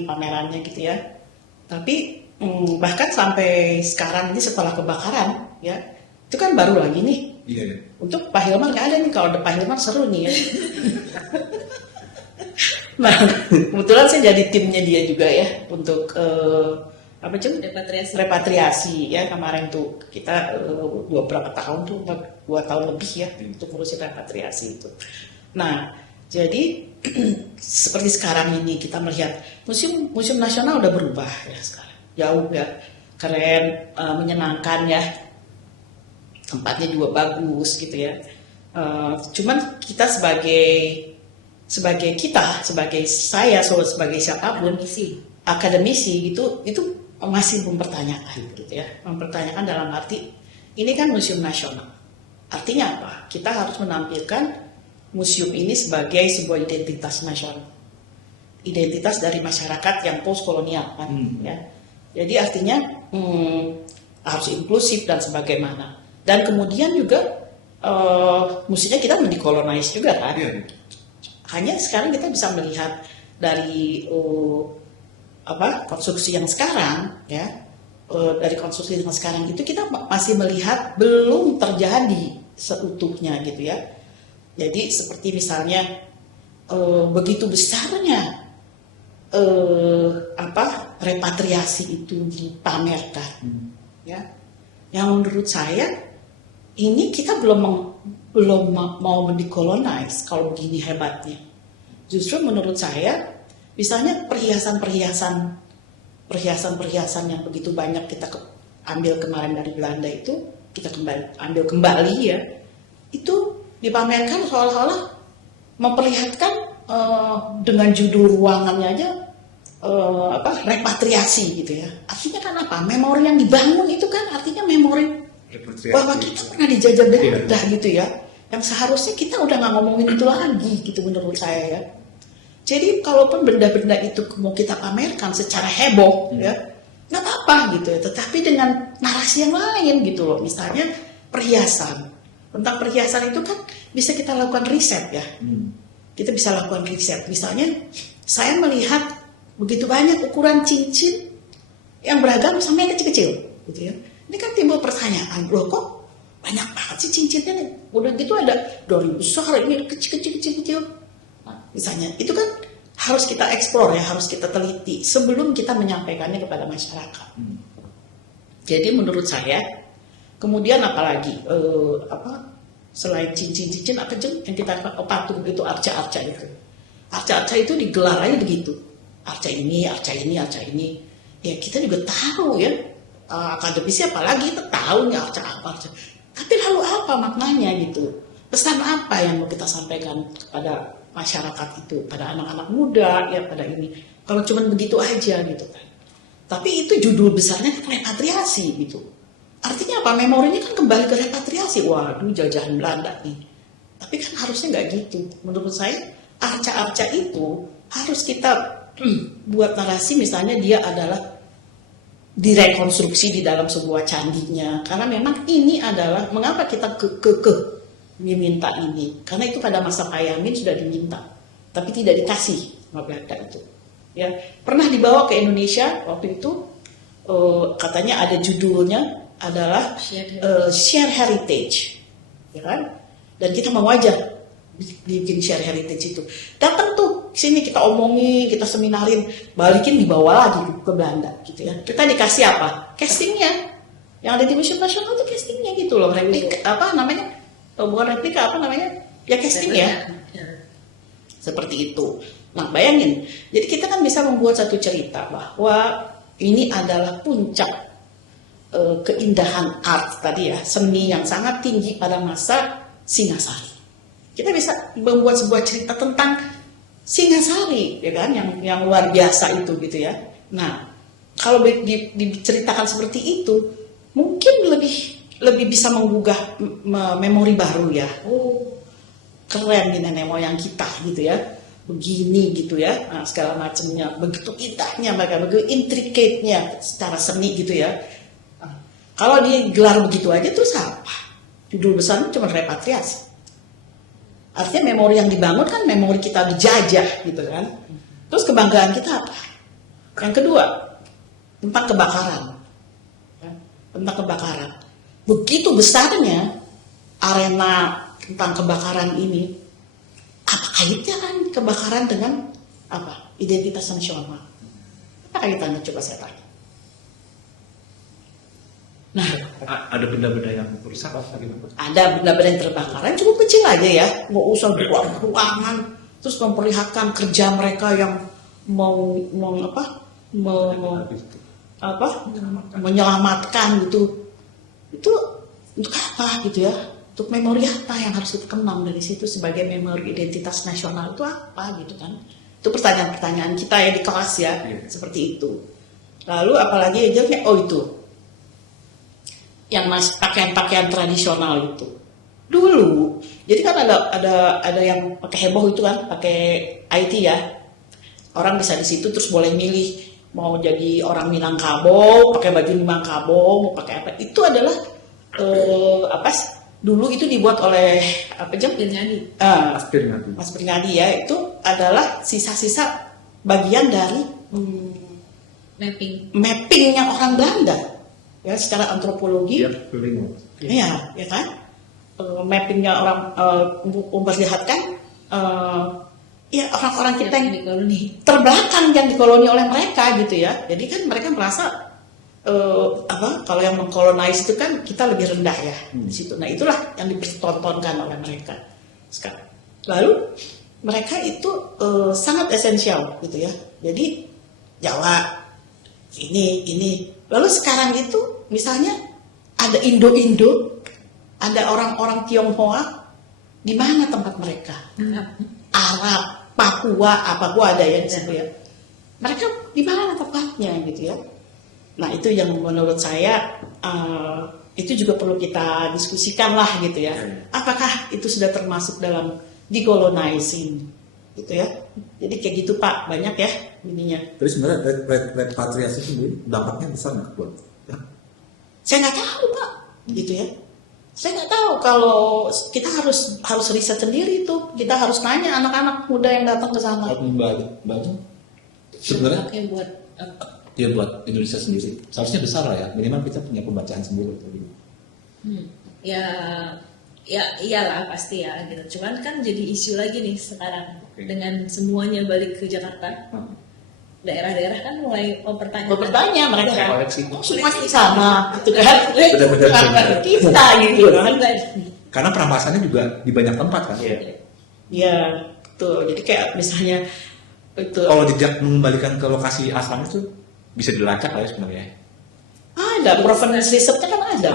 pamerannya gitu ya. Tapi bahkan sampai sekarang ini setelah kebakaran ya, itu kan baru lagi nih. Iya. Untuk Pak Hilman nggak ada nih, kalau ada Pak Hilman seru nih ya. Nah, kebetulan saya jadi timnya dia juga ya untuk apa Cem? Repatriasi ya, kemarin tuh kita beberapa tahun tuh 2 tahun lebih ya untuk ngurusin repatriasi itu. Nah, jadi seperti sekarang ini kita melihat museum nasional udah berubah ya sekarang, jauh ya, keren, menyenangkan ya, tempatnya juga bagus gitu ya. Cuman kita sebagai saya sebagai siapapun akademisi itu masih mempertanyakan gitu ya, mempertanyakan dalam arti ini kan museum nasional, artinya apa? Kita harus menampilkan museum ini sebagai sebuah identitas nasional, identitas dari masyarakat yang post kolonial kan ya. Jadi artinya harus inklusif dan sebagaimana. Dan kemudian juga mestinya kita mendekolonize juga kan. Iya. Hanya sekarang kita bisa melihat dari konstruksi yang sekarang ya, dari konstruksi yang sekarang itu kita masih melihat belum terjadi seutuhnya gitu ya. Jadi seperti misalnya begitu besarnya repatriasi itu dipamerkan ya, yang menurut saya ini kita belum mau mendekolonize kalau begini hebatnya. Justru menurut saya, misalnya perhiasan yang begitu banyak kita ambil kemarin dari Belanda itu, kita ambil kembali ya, itu dipamerkan seolah-olah memperlihatkan dengan judul ruangannya aja repatriasi gitu ya. Artinya kan apa? Memori yang dibangun itu kan artinya memori bahwa kita pernah dijajah Belanda gitu ya, yang seharusnya kita udah nggak ngomongin itu lagi gitu menurut saya ya. Jadi kalaupun benda-benda itu mau kita pamerkan secara heboh ya, nggak apa-apa gitu ya, tetapi dengan narasi yang lain gitu loh. Misalnya perhiasan, tentang perhiasan itu kan bisa kita lakukan riset ya, kita bisa lakukan riset. Misalnya saya melihat begitu banyak ukuran cincin yang beragam sampai kecil-kecil gitu ya. Ini kan timbul pertanyaan, loh kok banyak banget sih cincinnya nih. Udah gitu ada dari besar, ini kecil-kecil. Nah, misalnya, itu kan harus kita eksplor ya, harus kita teliti sebelum kita menyampaikannya kepada masyarakat. Jadi menurut saya, kemudian apalagi, selain cincin-cincin, apa yang kita patung itu, arca-arca itu. Arca-arca itu digelar aja begitu. Arca ini. Ya kita juga tahu ya. Akademisi apalagi kita tahu nih arca apa. Tapi lalu apa maknanya gitu? Pesan apa yang mau kita sampaikan kepada masyarakat itu, pada anak-anak muda ya, pada ini. Kalau cuma begitu aja gitu kan. Tapi itu judul besarnya kan repatriasi gitu. Artinya apa? Memorinya kan kembali ke repatriasi. Waduh, jajahan Belanda nih. Tapi kan harusnya nggak gitu. Menurut saya arca-arca itu harus kita buat narasi, misalnya dia adalah direkonstruksi di dalam sebuah candinya, karena memang ini adalah mengapa kita meminta ini, karena itu pada masa Pak Yamin sudah diminta tapi tidak dikasih sama Belanda itu ya. Pernah dibawa ke Indonesia waktu itu, katanya ada judulnya adalah Share Heritage ya kan, dan kita mau aja bikin share heritage itu. Datang tuh sini kita omongin, kita seminarin, balikin dibawa lagi ke Belanda gitu ya. Kita dikasih apa? Castingnya. Yang ada di Museum Nasional tuh castingnya gitu loh. Replika apa namanya? Bukan replika apa namanya? Ya casting ya. Seperti itu. Nah bayangin, jadi kita kan bisa membuat satu cerita bahwa ini adalah puncak keindahan art tadi ya, seni yang sangat tinggi pada masa Singasari. Kita bisa membuat sebuah cerita tentang Singasari, ya kan, yang luar biasa itu gitu ya. Nah, kalau diceritakan seperti itu, mungkin lebih bisa menggugah memori baru ya. Oh, keren nih nenek moyang kita gitu ya. Begini gitu ya, nah, segala macamnya, begitu indahnya mereka, begitu intricate-nya secara seni gitu ya. Nah, kalau digelar begitu aja terus apa? Judul besarnya cuma repatriasi. Artinya memori yang dibangun kan memori kita dijajah gitu kan. Terus kebanggaan kita apa? Yang kedua, tentang kebakaran. Tentang kebakaran. Begitu besarnya arena tentang kebakaran ini, apa kaitannya kan kebakaran dengan apa? Identitas nasional. Apa kaitannya coba saya tanya? Nah, Ada benda-benda yang rusak apa gimana? ada benda-benda yang terbakaran cukup kecil aja ya, nggak usah ruangan, terus memperlihatkan kerja mereka yang menyelamatkan gitu. Itu untuk apa gitu ya? Untuk memori apa yang harus kita kenang dari situ sebagai memori identitas nasional itu apa gitu kan? Itu pertanyaan-pertanyaan kita ya di kelas ya, seperti itu. Lalu apalagi aja oh itu yang pakaian-pakaian tradisional itu dulu, jadi kan ada yang pakai heboh itu kan, pakai IT ya, orang bisa di situ terus boleh milih mau jadi orang Minangkabau, pakai baju Minangkabau, mau pakai apa, itu adalah dulu itu dibuat oleh Mas Pirngadi ya, itu adalah sisa-sisa bagian dari mappingnya orang Belanda. Ya, secara antropologi, ya kan, mappingnya orang memperlihatkan ya orang-orang kita yang terbelakang yang dikoloni oleh mereka gitu ya. Jadi kan mereka merasa kalau yang mengkolonize itu kan kita lebih rendah ya di situ. Nah itulah yang dipertontonkan oleh mereka sekarang. Lalu mereka itu sangat esensial gitu ya. Jadi Jawa ini. Lalu sekarang itu misalnya ada Indo-Indo, ada orang-orang Tionghoa, di mana tempat mereka? Arab, Papua ada ya di situ ya. Mereka di mana tempatnya gitu ya? Nah itu yang menurut saya itu juga perlu kita diskusikan lah gitu ya. Apakah itu sudah termasuk dalam decolonizing gitu ya? Jadi kayak gitu Pak, banyak ya ininya. Tapi sebenarnya repatriasi sendiri dampaknya besar nggak buat? Ya. Saya nggak tahu Pak, gitu ya. Saya nggak tahu, kalau kita harus riset sendiri tuh. Kita harus nanya anak-anak muda yang datang ke sana. Kalau Mbak sebenarnya buat ya buat Indonesia sendiri seharusnya besar lah ya, minimal kita punya pembacaan sendiri gitu. Ya iyalah pasti ya gitu. Cuman kan jadi isu lagi nih sekarang dengan semuanya balik ke Jakarta. Daerah-daerah kan mulai bertanya mereka, semua di sana, gitu kan? Benar-benar. Kita gitu kan? Karena perampasannya juga di banyak tempat kan? Iya, betul. Jadi kayak misalnya itu. Kalau jejak mengembalikan ke lokasi asal itu bisa dilacak lah ya sebenarnya. Ada provenance research-nya kan ada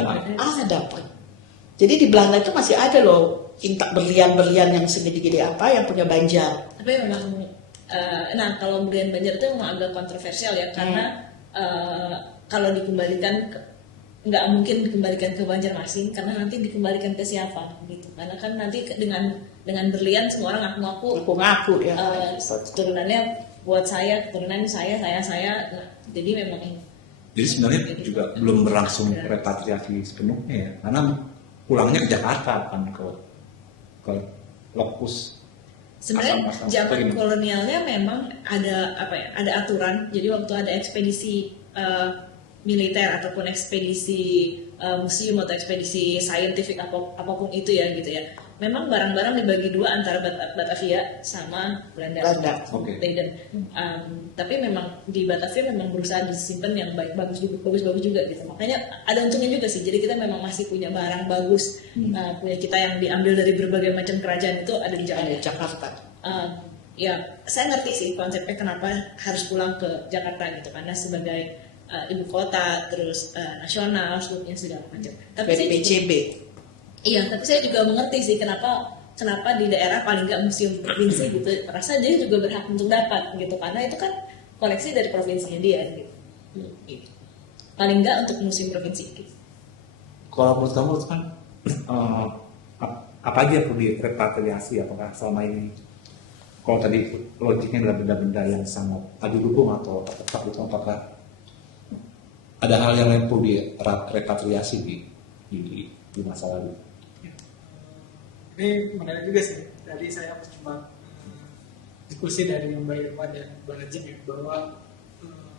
Pak. Jadi di Belanda itu masih ada loh berlian-berlian yang segede-gede apa yang punya Banjar. Tapi memang kalau berlian Banjar itu memang agak kontroversial ya, karena kalau dikembalikan nggak mungkin dikembalikan ke Banjarmasin, karena nanti dikembalikan ke siapa gitu. Karena kan nanti dengan berlian semua orang ngaku ya. Turunannya buat saya, keturunan saya. Nah, jadi memang Jadi sebenarnya juga belum berlangsung repatriasi sepenuhnya ya, karena pulangnya ke Jakarta kan ke lokus. Sebenarnya zaman kolonialnya memang ada aturan. Jadi waktu ada ekspedisi militer ataupun ekspedisi museum atau ekspedisi saintifik apapun itu ya gitu ya. memang barang-barang dibagi dua antara Batavia sama Belanda. Oke. Leiden. Tapi memang di Batavia memang berusaha disimpan yang bagus juga gitu. Makanya ada untungnya juga sih. Jadi kita memang masih punya barang bagus, punya kita yang diambil dari berbagai macam kerajaan itu ada di Jakarta. Ya, saya ngerti sih konsepnya kenapa harus pulang ke Jakarta gitu, karena sebagai ibu kota, terus nasional, seluruhnya segala macam. Tapi Dari PCB. Iya, tapi saya juga mengerti sih kenapa di daerah paling nggak museum provinsi gitu, rasa dia juga berhak untuk dapat gitu, karena itu kan koleksi dari provinsinya dia gitu. Paling nggak untuk museum provinsi gitu. Kalau menurut kamu kan apa aja yang perlu direpatriasi? Apakah selama ini, kalau tadi logiknya adalah benda-benda yang sangat adu dukung atau tetap itu, apakah ada hal yang lain perlu direpatriasi di masa lalu? Ini menarik juga sih. Tadi saya cuma diskusi dari Mbak Irma dan Mbak Ajeng ya, bahwa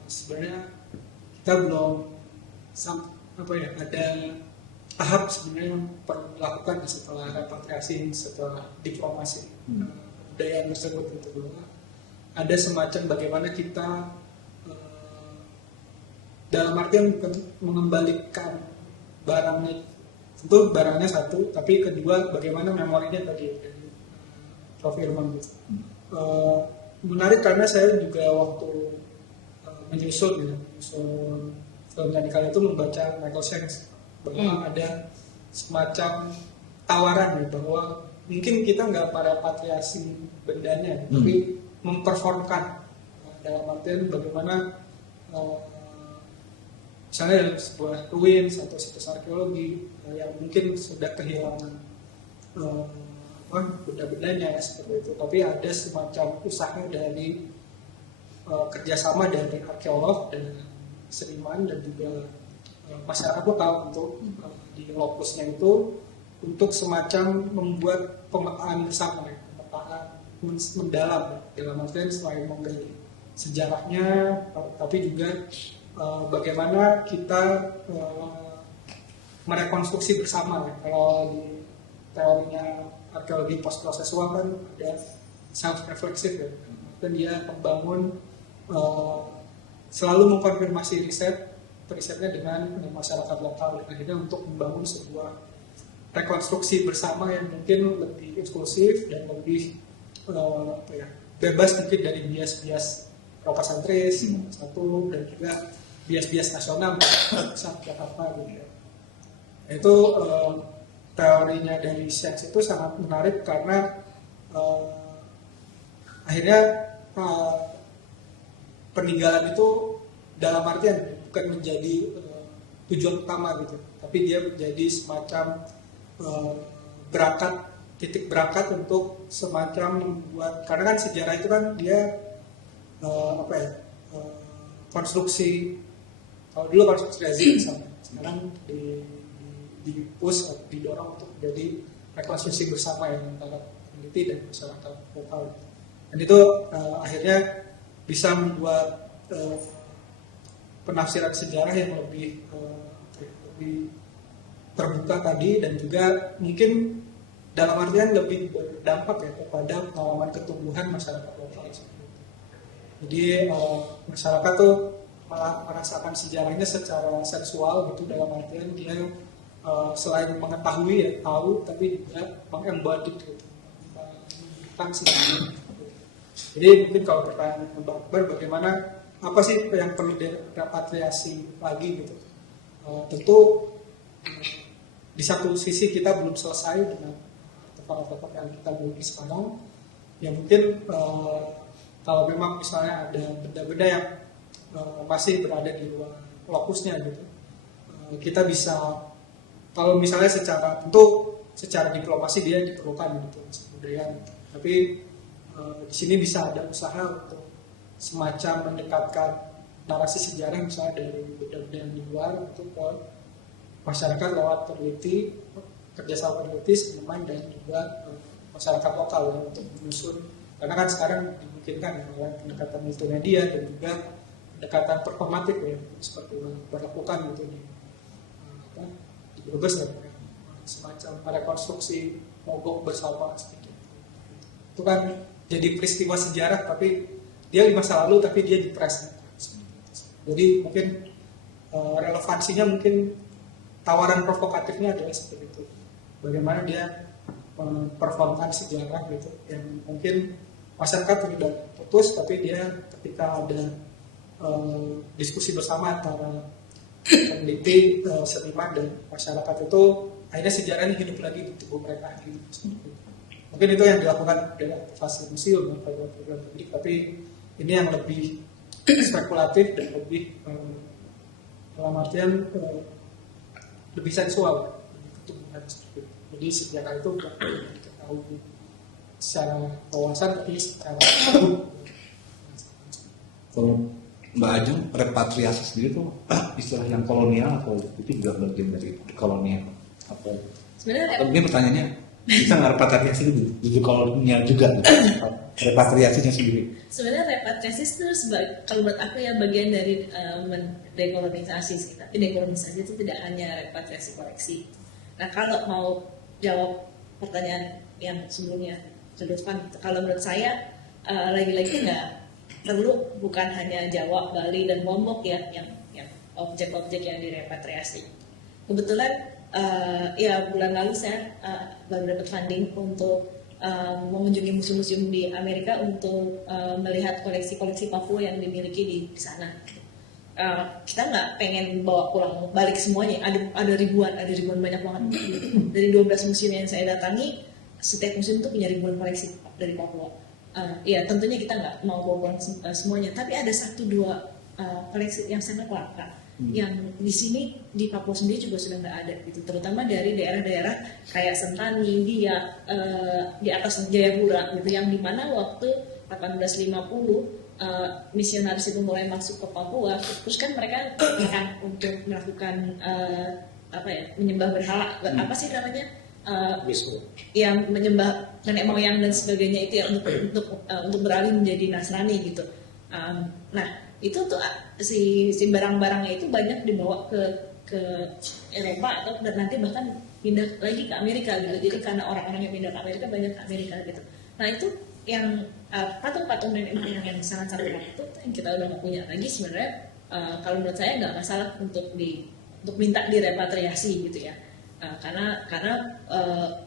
sebenarnya kita belum ada tahap sebenarnya yang perlu dilakukan setelah repatriasi, setelah diplomasi budaya tersebut gitu, bahwa ada semacam bagaimana kita dalam artian bukan mengembalikan barangnya, tentu barangnya satu, tapi kedua bagaimana memorinya tadi dari Prof. Irman gitu. Menarik karena saya juga waktu menyusun film Nyanikal itu membaca Michael Shanks, bahwa ada semacam tawaran ya, bahwa mungkin kita nggak pada repatriasi bendanya, tapi memperformkan dalam artian bagaimana misalnya dalam sebuah ruins atau situs arkeologi yang mungkin sudah kehilangan benda-bendanya seperti itu, tapi ada semacam usaha dari kerjasama dari arkeolog dan seniman dan juga masyarakat lokal untuk di lokusnya itu untuk semacam membuat pemetaan bersama, pemetaan mendalam dalam artian selain menggali sejarahnya, tapi juga bagaimana kita merekonstruksi bersama. Kalau di teorinya arkeologi post prosesual kan ada self reflexive ya, dan dia membangun selalu mengkonfirmasi risetnya dengan masyarakat lokal, dan akhirnya untuk membangun sebuah rekonstruksi bersama yang mungkin lebih eksklusif dan lebih bebas mungkin dari bias-bias lokasentris satu, dan juga bias-bias nasional besar Jakarta gitu ya. Itu teorinya dari Shanks itu sangat menarik karena akhirnya peninggalan itu dalam artian bukan menjadi tujuan utama gitu, tapi dia menjadi semacam titik berangkat untuk semacam membuat, karena kan sejarah itu kan dia konstruksi. Kalau dulu konstruksi rezim misalnya, sekarang di-push atau didorong untuk menjadi rekonstruksi bersama yang antara peneliti dan masyarakat lokal. Dan itu akhirnya bisa membuat penafsiran sejarah yang lebih terbuka tadi, dan juga mungkin dalam artian lebih berdampak ya kepada pengalaman ketumbuhan masyarakat lokal. Jadi masyarakat tuh malah merasakan sejarahnya secara sensual gitu, dalam artian dia selain mengetahui ya tahu, tapi juga mengembody gitu, menunjukkan sejarah. Jadi mungkin kalau pertanyaan Mbak Akbar, bagaimana apa sih yang perlu direpatriasi lagi gitu? Tentu di satu sisi kita belum selesai dengan tempat-tempat yang kita miliki sekarang. Ya mungkin kalau memang misalnya ada benda-benda yang masih berada di luar lokusnya gitu, kita bisa, kalau misalnya secara diplomasi dia diperlukan gitu kebudayaan, tapi di sini bisa ada usaha untuk semacam mendekatkan narasi sejarah misalnya dari benda-benda yang di luar untuk ke masyarakat lewat peneliti, kerjasama peneliti, seniman, dan juga masyarakat lokal ya, untuk menyusun, karena kan sekarang dimungkinkan ya, pendekatan multimedia dan juga pendekatan performatif ya, seperti yang berlakukan gitu di Brebes ya, semacam rekonstruksi mogok bersama seperti itu kan jadi peristiwa sejarah, tapi dia di masa lalu tapi dia di present. Jadi mungkin relevansinya, mungkin tawaran provokatifnya adalah seperti itu, bagaimana dia memperformkan sejarah gitu yang mungkin masyarakat tidak putus, tapi dia ketika ada diskusi bersama antara peneliti, seniman dan masyarakat itu akhirnya sejarahnya hidup lagi di tubuh mereka gitu. Mungkin itu yang dilakukan dari aktivasi museum atau program publik, tapi ini yang lebih spekulatif dan lebih dalam artian lebih sensual, lebih ketubuhan seperti itu. Jadi sejarah itu bukan diketahui secara wawasan, tapi secara Kalau Mbak Ajeng, repatriasi sendiri itu istilah yang kolonial atau itu juga bagian dari kolonial? Atau Sebenarnya mungkin pertanyaannya, bisa nggak repatriasi itu kolonial juga? Repatriasinya sendiri? sebenarnya repatriasi itu kalau menurut aku ya bagian dari dekolonisasi sih. Tapi dekolonisasi itu tidak hanya repatriasi koleksi. Nah, kalau mau jawab pertanyaan yang sebelumnya sebutkan, kalau menurut saya lagi-lagi nggak perlu, bukan hanya Jawa, Bali dan Lombok ya yang objek-objek yang direpatriasi. Kebetulan ya bulan lalu saya baru dapat funding untuk mengunjungi museum-museum di Amerika untuk melihat koleksi-koleksi Papua yang dimiliki di sana. Kita nggak pengen bawa pulang balik semuanya, ada ribuan banyak banget. Dari 12 museum yang saya datangi, setiap museum itu punya ribuan koleksi dari Papua. Ya tentunya kita nggak mau bawa pulang semuanya, tapi ada 1-2 koleksi yang sangat langka yang di sini di Papua sendiri juga sudah nggak ada gitu, terutama dari daerah-daerah kayak Sentani, Biak, di atas Jayapura gitu, yang dimana waktu 1850 misionaris itu mulai masuk ke Papua, terus kan mereka akan untuk melakukan menyembah berhala, apa sih namanya, yang menyembah nenek moyang dan sebagainya itu ya, untuk beralih menjadi Nasrani gitu. Nah itu tuh si barang-barangnya itu banyak dibawa ke Eropa atau nanti bahkan pindah lagi ke Amerika gitu. Jadi karena orang-orang yang pindah ke Amerika banyak ke Amerika gitu. Nah itu yang patung-patung nenek moyang yang sangat-sangat itu yang kita udah nggak punya lagi sebenarnya. Kalau menurut saya nggak masalah untuk minta direpatriasi gitu ya. Karena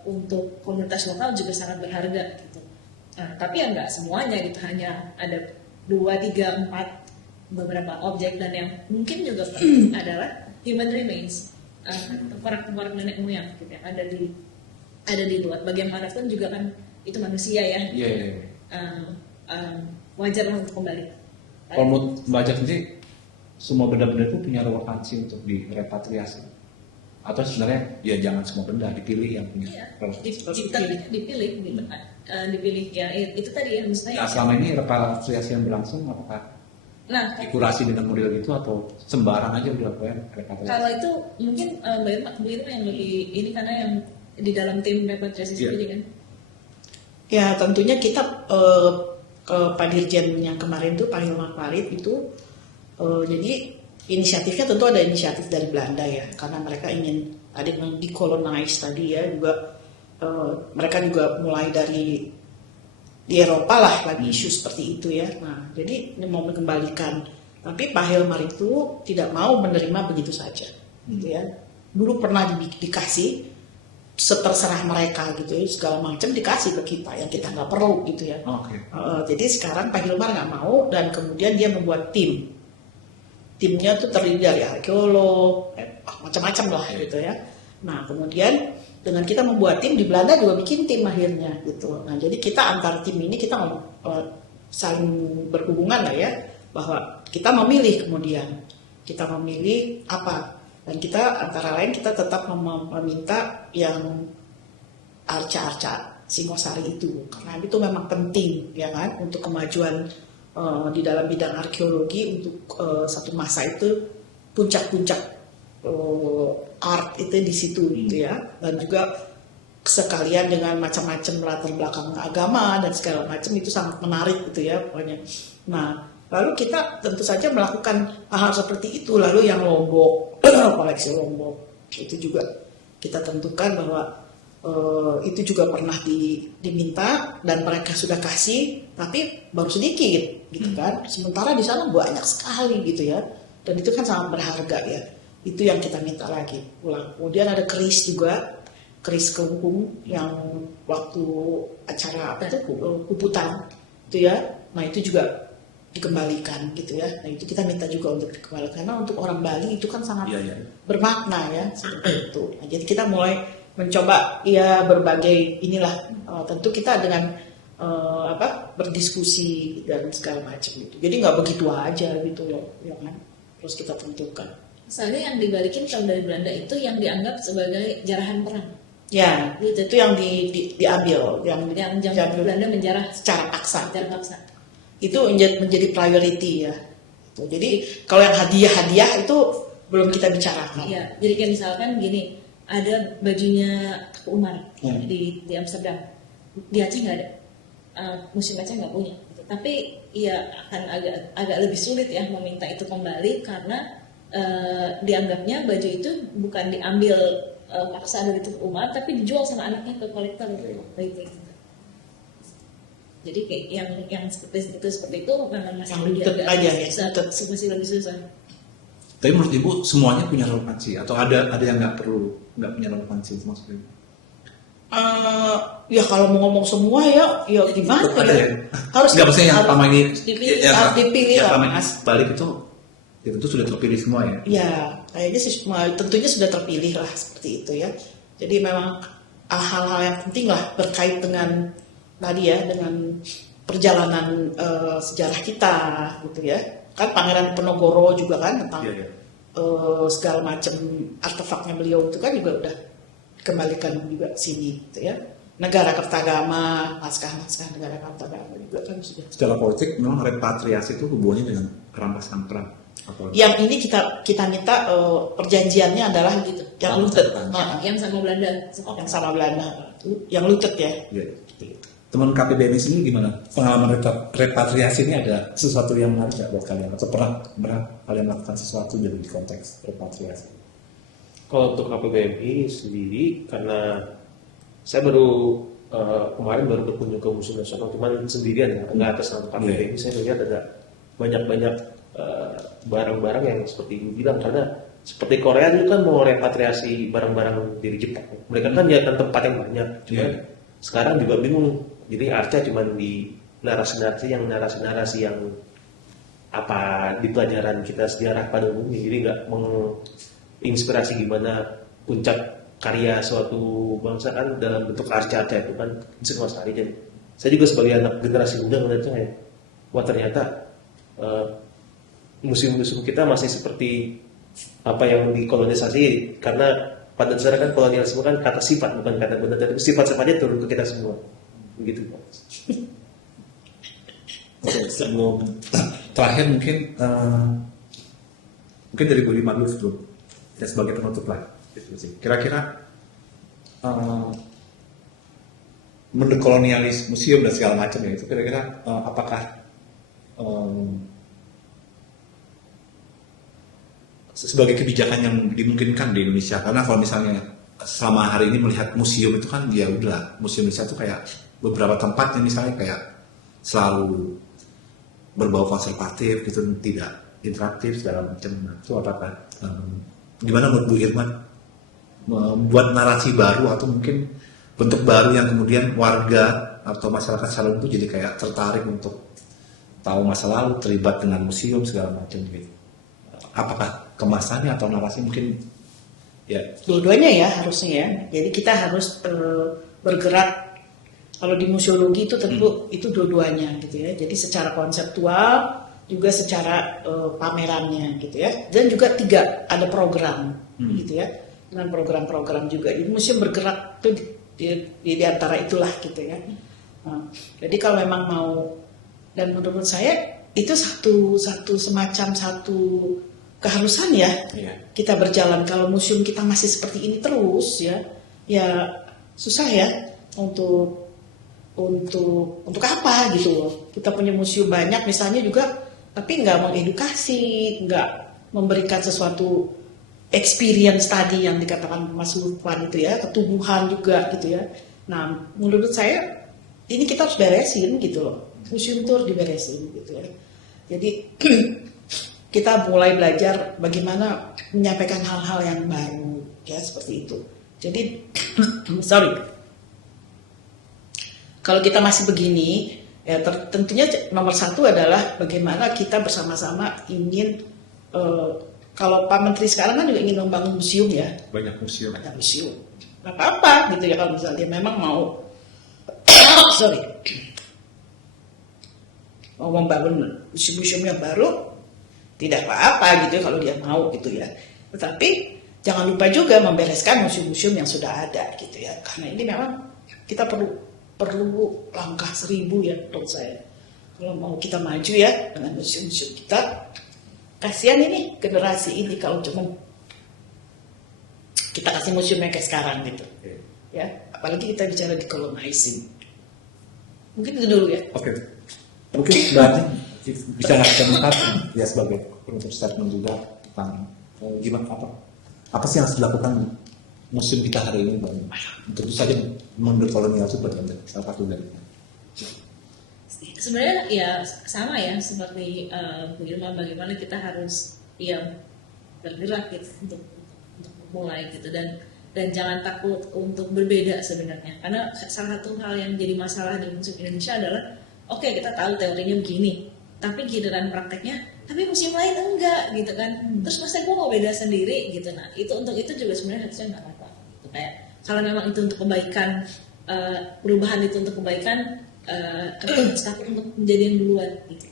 untuk komunitas lokal juga sangat berharga gitu. Tapi ya nggak semuanya gitu, hanya ada 2, 3, 4 beberapa objek, dan yang mungkin juga penting adalah human remains, tengkorak-tengkorak nenek moyang gitu yang ada di luar. Bagaimanapun juga kan itu manusia ya. Wajar untuk kembali. Kalau menurut Mbak Ajeng sendiri, semua benda-benda itu punya relevansi untuk direpatriasi? Atau sebenarnya ya jangan semua benda, dipilih yang punya relevansi? Dipilih ya itu tadi ya maksudnya. Nah, selama ini repatriasi yang berlangsung apakah dikurasi dengan model itu atau sembarang aja udah repatriasi? Kalau itu mungkin Mbak Irma yang lebih ini, karena yang di dalam tim repatriasi sendiri kan. Ya tentunya kita Pak Dirjen yang kemarin tuh Pak Hilmar Farid itu jadi inisiatifnya tentu ada inisiatif dari Belanda ya, karena mereka ingin tadi decolonize tadi ya, juga mereka juga mulai dari di Eropa lah lagi isu seperti itu ya. Nah jadi ini mau mengembalikan, tapi Pak Hilmar itu tidak mau menerima begitu saja gitu ya. Dulu pernah dikasih seterserah mereka gitu ya, segala macam dikasih ke kita yang kita nggak perlu gitu ya. Jadi sekarang Pak Hilmar nggak mau, dan kemudian dia membuat timnya tuh terdiri dari arkeolog, macam-macam lah gitu ya. Nah kemudian dengan kita membuat tim, di Belanda juga bikin tim akhirnya gitu. Nah jadi kita antar tim ini kita saling berhubungan lah ya, bahwa kita memilih apa, dan kita antara lain kita tetap meminta yang arca-arca Singosari itu, karena itu memang penting ya kan untuk kemajuan di dalam bidang arkeologi untuk satu masa itu puncak-puncak art itu di situ gitu ya, dan juga sekalian dengan macam-macam latar belakang agama dan segala macam, itu sangat menarik gitu ya pokoknya. Nah lalu kita tentu saja melakukan hal seperti itu. Lalu yang Lombok, koleksi Lombok itu juga kita tentukan bahwa itu juga pernah diminta dan mereka sudah kasih, tapi baru sedikit gitu kan. Sementara di sana banyak sekali gitu ya, dan itu kan sangat berharga ya. Itu yang kita minta lagi ulang. Kemudian ada keris juga, keris kelungkung yang waktu acara apa itu kuputan itu ya. Nah itu juga dikembalikan gitu ya. Nah itu kita minta juga untuk dikembalikan karena untuk orang Bali itu kan sangat bermakna ya seperti itu. Nah, jadi kita mulai mencoba ya berbagai inilah, tentu kita dengan berdiskusi dan segala macam gitu. Jadi nggak begitu aja gitu loh, ya kan? Terus kita tentukan. Misalnya yang dibalikin kalau dari Belanda itu yang dianggap sebagai jarahan perang. Ya, Gitu. itu yang diambil, yang Belanda menjarah secara paksa. secara paksa. Itu menjadi priority ya. Jadi kalau yang hadiah itu belum kita bicarakan. Iya, jadi kayak misalkan gini, ada bajunya Teguh Umar di Amsterdam, di Aceh nggak ada, museum Aceh nggak punya. Gitu. Tapi ya akan agak lebih sulit ya meminta itu kembali karena dianggapnya baju itu bukan diambil paksa dari Teguh Umar, tapi dijual sama anaknya ke kolektor gitu. Jadi kayak yang seperti itu memang masih Yang lutut aja ya, lutut. masih lebih susah. Tapi menurut Ibu semuanya punya relevansi atau ada yang nggak punya relevansi maksudnya? Ya kalau mau ngomong semua ya gimana Ada ya? ya? Harus Nggak, maksudnya yang selama ini dipilih, ya, harus dipilih yang lah, selama ini Mas. balik itu sudah terpilih semua ya? Ya, kayaknya sih tentunya sudah terpilih lah seperti itu ya. Jadi memang hal-hal yang penting lah berkait dengan tadi ya, dengan perjalanan sejarah kita gitu ya. Kan Pangeran Penogoro juga kan tentang segala macam artefaknya beliau itu kan juga udah dikembalikan juga sini gitu ya. Negara Kertagama, naskah Negara Kertagama juga kan sudah. Secara politik memang repatriasi itu hubungannya dengan perampasan perang. Yang ini kita minta perjanjiannya adalah gitu, yang lutut, Yang sama Belanda. yang sama Belanda, yang lutut ya. Ya. Teman KPBMI sini gimana? Pengalaman repatriasi ini ada sesuatu yang menarik nggak buat kalian? Atau pernah kalian melakukan sesuatu dari konteks repatriasi? Kalau untuk KPBMI sendiri, karena saya baru kemarin baru berkunjung ke Museum Nasional, cuman sendirian ya, nggak atas nama KPBMI. Saya melihat ada banyak barang-barang yang seperti Ibu bilang, karena seperti Korea itu kan mau repatriasi barang-barang dari Jepang. Mereka kan nyatakan tempat yang banyak, cuman sekarang juga bingung. Jadi Arca cuma di narasi-narasi yang apa di pelajaran kita sejarah pada umumnya, jadi nggak menginspirasi gimana puncak karya suatu bangsa kan dalam bentuk arca itu kan semua sekali. Jadi saya juga sebagai anak generasi muda melihatnya, wah ternyata museum-museum kita masih seperti apa yang dikolonisasi, karena pada dasarnya kan kolonialisme kan kata sifat bukan kata benda, tapi sifat-sifatnya turun ke kita semua. Begitu. Oke, sebelum terakhir mungkin dari Bu Rima dulu ya, sebagai penutup lah. Kira-kira mendekolonialis museum dan segala macam ya itu kira-kira apakah sebagai kebijakan yang dimungkinkan di Indonesia? Karena kalau misalnya selama hari ini melihat museum itu kan ya udah, museum Indonesia itu kayak beberapa tempat yang misalnya kayak selalu berbau konservatif gitu, tidak interaktif segala macam. Itu apakah gimana menurut Bu Irma membuat narasi baru atau mungkin bentuk baru yang kemudian warga atau masyarakat Shalom itu jadi kayak tertarik untuk tahu masa lalu, terlibat dengan museum segala macam gitu? Apakah kemasannya atau narasi mungkin ya? Dua-duanya ya harusnya ya. Jadi kita harus bergerak. Kalau di museologi itu tentu itu dua-duanya gitu ya. Jadi secara konseptual juga secara pamerannya gitu ya. Dan juga ada program gitu ya. Dengan program-program juga. Jadi museum bergerak tuh di antara itulah gitu ya. Nah, jadi kalau memang mau, dan menurut saya itu semacam keharusan ya. Kita berjalan. Kalau museum kita masih seperti ini terus ya susah ya untuk apa gitu loh. Kita punya museum banyak misalnya juga, tapi nggak mengedukasi, nggak memberikan sesuatu experience tadi yang dikatakan Mas Lufwan itu ya, ketubuhan juga gitu ya. Nah, menurut saya ini kita harus beresin gitu loh. Museum itu harus diberesin gitu ya. Jadi kita mulai belajar bagaimana menyampaikan hal-hal yang baru ya seperti itu. Jadi sorry. Kalau kita masih begini, ya tentunya nomor satu adalah bagaimana kita bersama-sama ingin kalau Pak Menteri sekarang kan juga ingin membangun museum ya. Banyak museum. Banyak museum. Nggak apa-apa gitu ya kalau misalnya memang mau sorry mau membangun museum-museum yang baru, tidak apa-apa gitu ya kalau dia mau gitu ya. Tetapi jangan lupa juga membereskan museum-museum yang sudah ada gitu ya. Karena ini memang kita perlu langkah 1000 ya menurut saya. Kalau mau kita maju ya dengan museum-museum kita, kasihan ini generasi ini kalau cuma kita kasih museum yang kayak sekarang gitu. Ya, apalagi kita bicara decolonizing. Mungkin itu dulu ya. Oke. Mungkin berarti bisa nggak kita melihat ya sebagai penutup statement juga tentang gimana apa sih yang harus dilakukan museum kita hari ini, Bang? Tentu saja mendekolonial itu berbentuk salah satu dari. Sebenarnya ya sama ya seperti Bu Irma, bagaimana kita harus ya bergerak gitu untuk mulai gitu, dan jangan takut untuk berbeda sebenarnya, karena salah satu hal yang jadi masalah di museum Indonesia adalah oke, kita tahu teorinya begini, tapi giliran prakteknya tapi museum lain enggak gitu kan, terus masa gue mau beda sendiri gitu. Nah itu untuk itu juga sebenarnya harusnya nggak apa gitu, kayak kalau memang itu untuk kebaikan, perubahan itu untuk kebaikan, tapi untuk menjadi yang duluan gitu,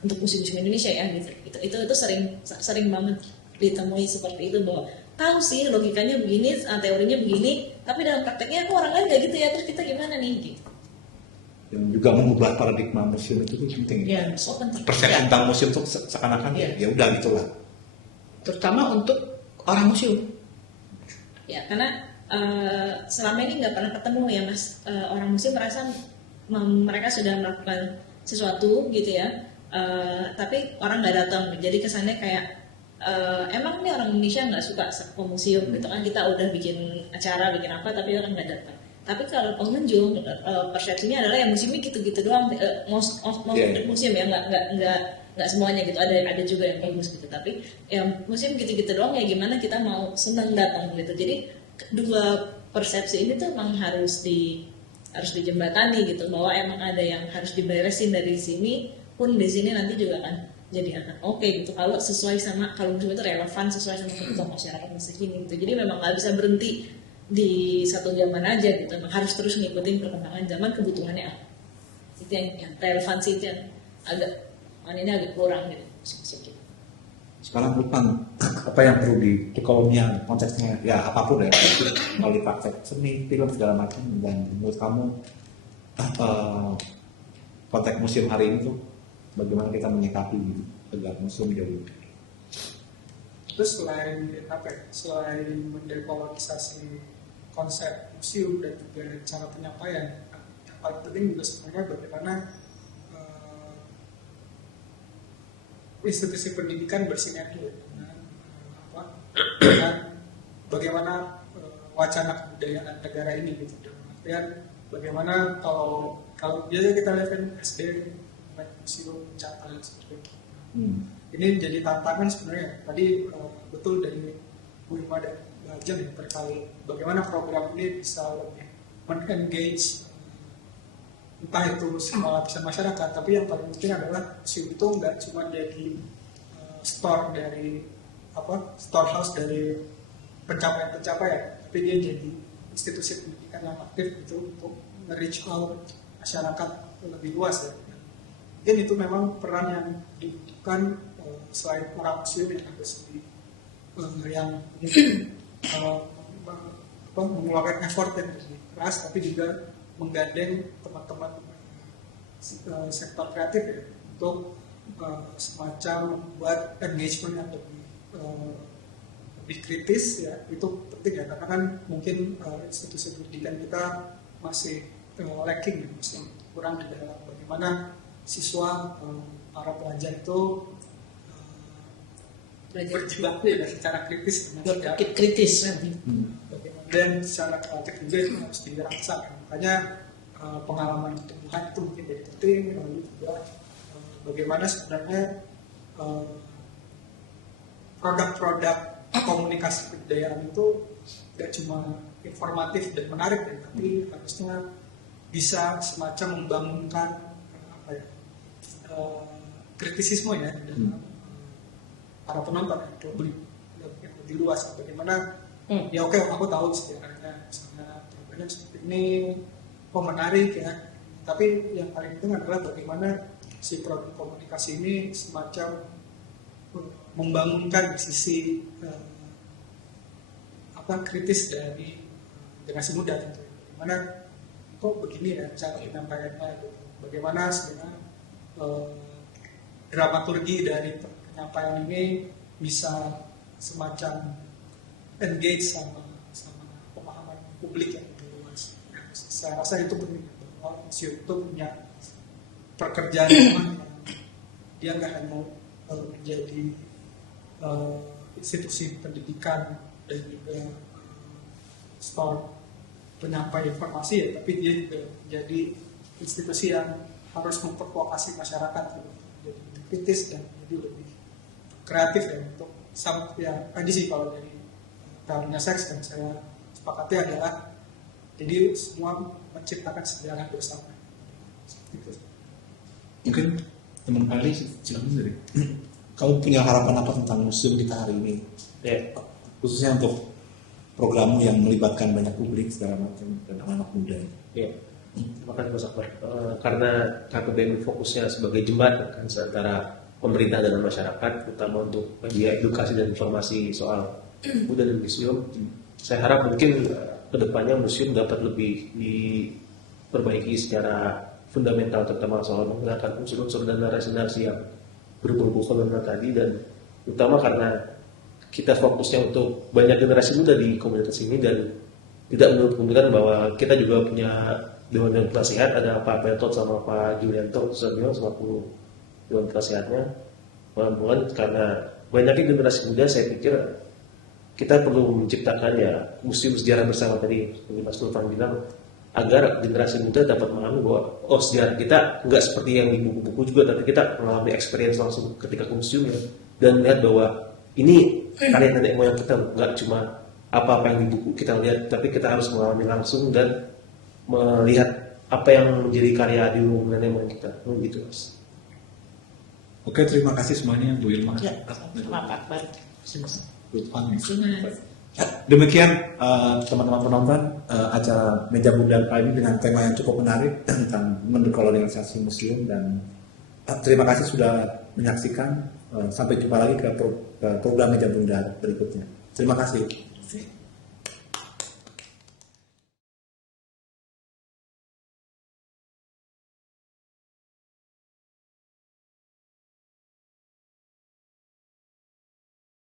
untuk museum-museum Indonesia ya gitu. Itu sering banget ditemui seperti itu, bahwa tahu sih logikanya begini, teorinya begini, tapi dalam prakteknya kok orang lain nggak gitu ya, terus kita gimana nih gitu. Yang juga mengubah paradigma museum itu penting. Ya, so penting. Persepsi tentang museum itu seakan-akan ya udah gitulah. Terutama untuk orang museum. Ya, karena selama ini nggak pernah ketemu ya Mas, orang museum merasa mereka sudah melakukan sesuatu gitu ya, tapi orang nggak datang, jadi kesannya kayak emang nih orang Indonesia nggak suka ke museum gitu kan, kita udah bikin acara, bikin apa, tapi orang nggak datang. Tapi kalau pengunjung persepsinya adalah ya museum ini gitu-gitu doang, museum ya nggak semuanya gitu, ada juga yang bagus gitu, tapi ya museum gitu-gitu doang ya gimana kita mau senang datang gitu. Jadi dua persepsi ini tuh memang harus dijembatani gitu, bahwa emang ada yang harus diberesin dari sini, pun di sini nanti juga kan jadi akan oke gitu kalau sesuai sama, kalau museum itu relevan sesuai sama kebutuhan masyarakat masa kini gitu. Jadi memang nggak bisa berhenti di satu zaman aja gitu, memang harus terus ngikutin perkembangan zaman, kebutuhannya apa. Itu yang relevansi itu yang ini agak kurang gitu museum kita. Sekarang bukan apa yang perlu dikolonial konteksnya ya apapun ya, melalui praktek seni, film segala macam. Dan menurut kamu konteks museum hari ini tuh bagaimana kita menyikapi agar museum jauh? Terus selain mendekolonisasi konsep museum dan juga cara penyampaian, yang paling penting juga sebenarnya bagaimana institusi pendidikan bersinergi dengan bagaimana wacana kebudayaan negara ini gitu. Dan bagaimana kalau biasanya kita lihat kan SD museum catatan seperti itu. Ini jadi tantangan sebenarnya. Tadi betul dari Bu Irma dan Mbak Jan ya, terkait bagaimana program ini bisa lebih men-engage entah itu semua lapisan masyarakat, tapi yang paling penting adalah museum itu nggak cuma jadi storehouse dari pencapaian-pencapaian, tapi dia jadi institusi pendidikan yang aktif itu untuk nge-reach out masyarakat lebih luas ya. Mungkin itu memang peran yang dibutuhkan selain orang museum yang harus mengeluarkan effort yang lebih keras, tapi juga menggandeng teman-teman sektor kreatif ya, untuk semacam membuat engagement yang lebih kritis ya. Itu penting ya, karena kan mungkin institusi pendidikan kita masih lacking ya, masih kurang di dalam bagaimana siswa para pelajar itu belajar. berjibaku ya secara kritis dengan sejarah. Berpikir kritis. Bagaimana dan secara kualitatif juga itu harus dirasakan. Makanya pengalaman tumbuhan itu mungkin jadi penting. Lalu juga bagaimana sebenarnya produk-produk komunikasi kebudayaan itu tidak cuma informatif dan menarik ya, tapi harusnya bisa semacam membangunkan kritisisme ya dan para penonton ya, publik yang lebih luas. Bagaimana ya oke, aku tahu sejarahnya misalnya contohnya seperti ini, oh menarik ya, tapi yang paling penting adalah bagaimana si produk komunikasi ini semacam membangunkan sisi kritis dari generasi muda tentu. Bagaimana kok begini ya cara penyampaiannya, gitu. Bagaimana sebenarnya dramaturgi dari penyampaian ini bisa semacam engage sama pemahaman publik yang lebih luas. Saya rasa itu penting bahwa museum itu punya pekerjaan yang dia nggak hanya menjadi institusi pendidikan dan juga store penyampai informasi ya, tapi dia juga jadi institusi yang harus memprovokasi masyarakat gitu. Jadi lebih kritis dan jadi lebih kreatif ya untuk ya tadi sih kalau dari teorinya seks yang saya sepakati adalah jadi semua menciptakan sejarah bersama. Gitu. Mungkin teman kali silakan dari kamu punya harapan apa tentang museum kita hari ini? Ya. Khususnya untuk program yang melibatkan banyak publik segala macam dan anak muda. Ya. Terima kasih Mas Akbar. Karena KPBM fokusnya sebagai jembatan kan antara pemerintah dan masyarakat, terutama untuk media edukasi dan informasi soal budaya dan museum. Saya harap mungkin kedepannya museum dapat lebih diperbaiki secara fundamental, terutama soal menggunakan unsur-unsur dan narasi-narasi yang berbau kolonial tadi, dan terutama karena kita fokusnya untuk banyak generasi muda di komunitas ini dan tidak menutup kemungkinan bahwa kita juga punya Dewan Penasehat, ada Pak Betot sama Pak Julianto selaku Dewan Penasehatnya. Mudah-mudahan karena banyaknya generasi muda, saya pikir kita perlu menciptakan ya museum sejarah bersama tadi, seperti Mas Nurfan bilang, agar generasi muda dapat memahami bahwa sejarah kita nggak seperti yang di buku-buku juga, tapi kita mengalami experience langsung ketika ke museum ya, dan melihat bahwa ini karya nenek moyang kita, nggak cuma apa-apa yang di buku kita lihat, tapi kita harus mengalami langsung dan melihat apa yang menjadi karya di nenek moyang kita. Gitu Mas. Oke, terima kasih semuanya Bu Ilma. Ya, sama Pak Akbar. Demikian teman-teman penonton acara Meja Bunda kali ini dengan tema yang cukup menarik tentang mendekolonialisasi museum, dan terima kasih sudah menyaksikan. Sampai jumpa lagi ke program Meja Bunda berikutnya. Terima kasih.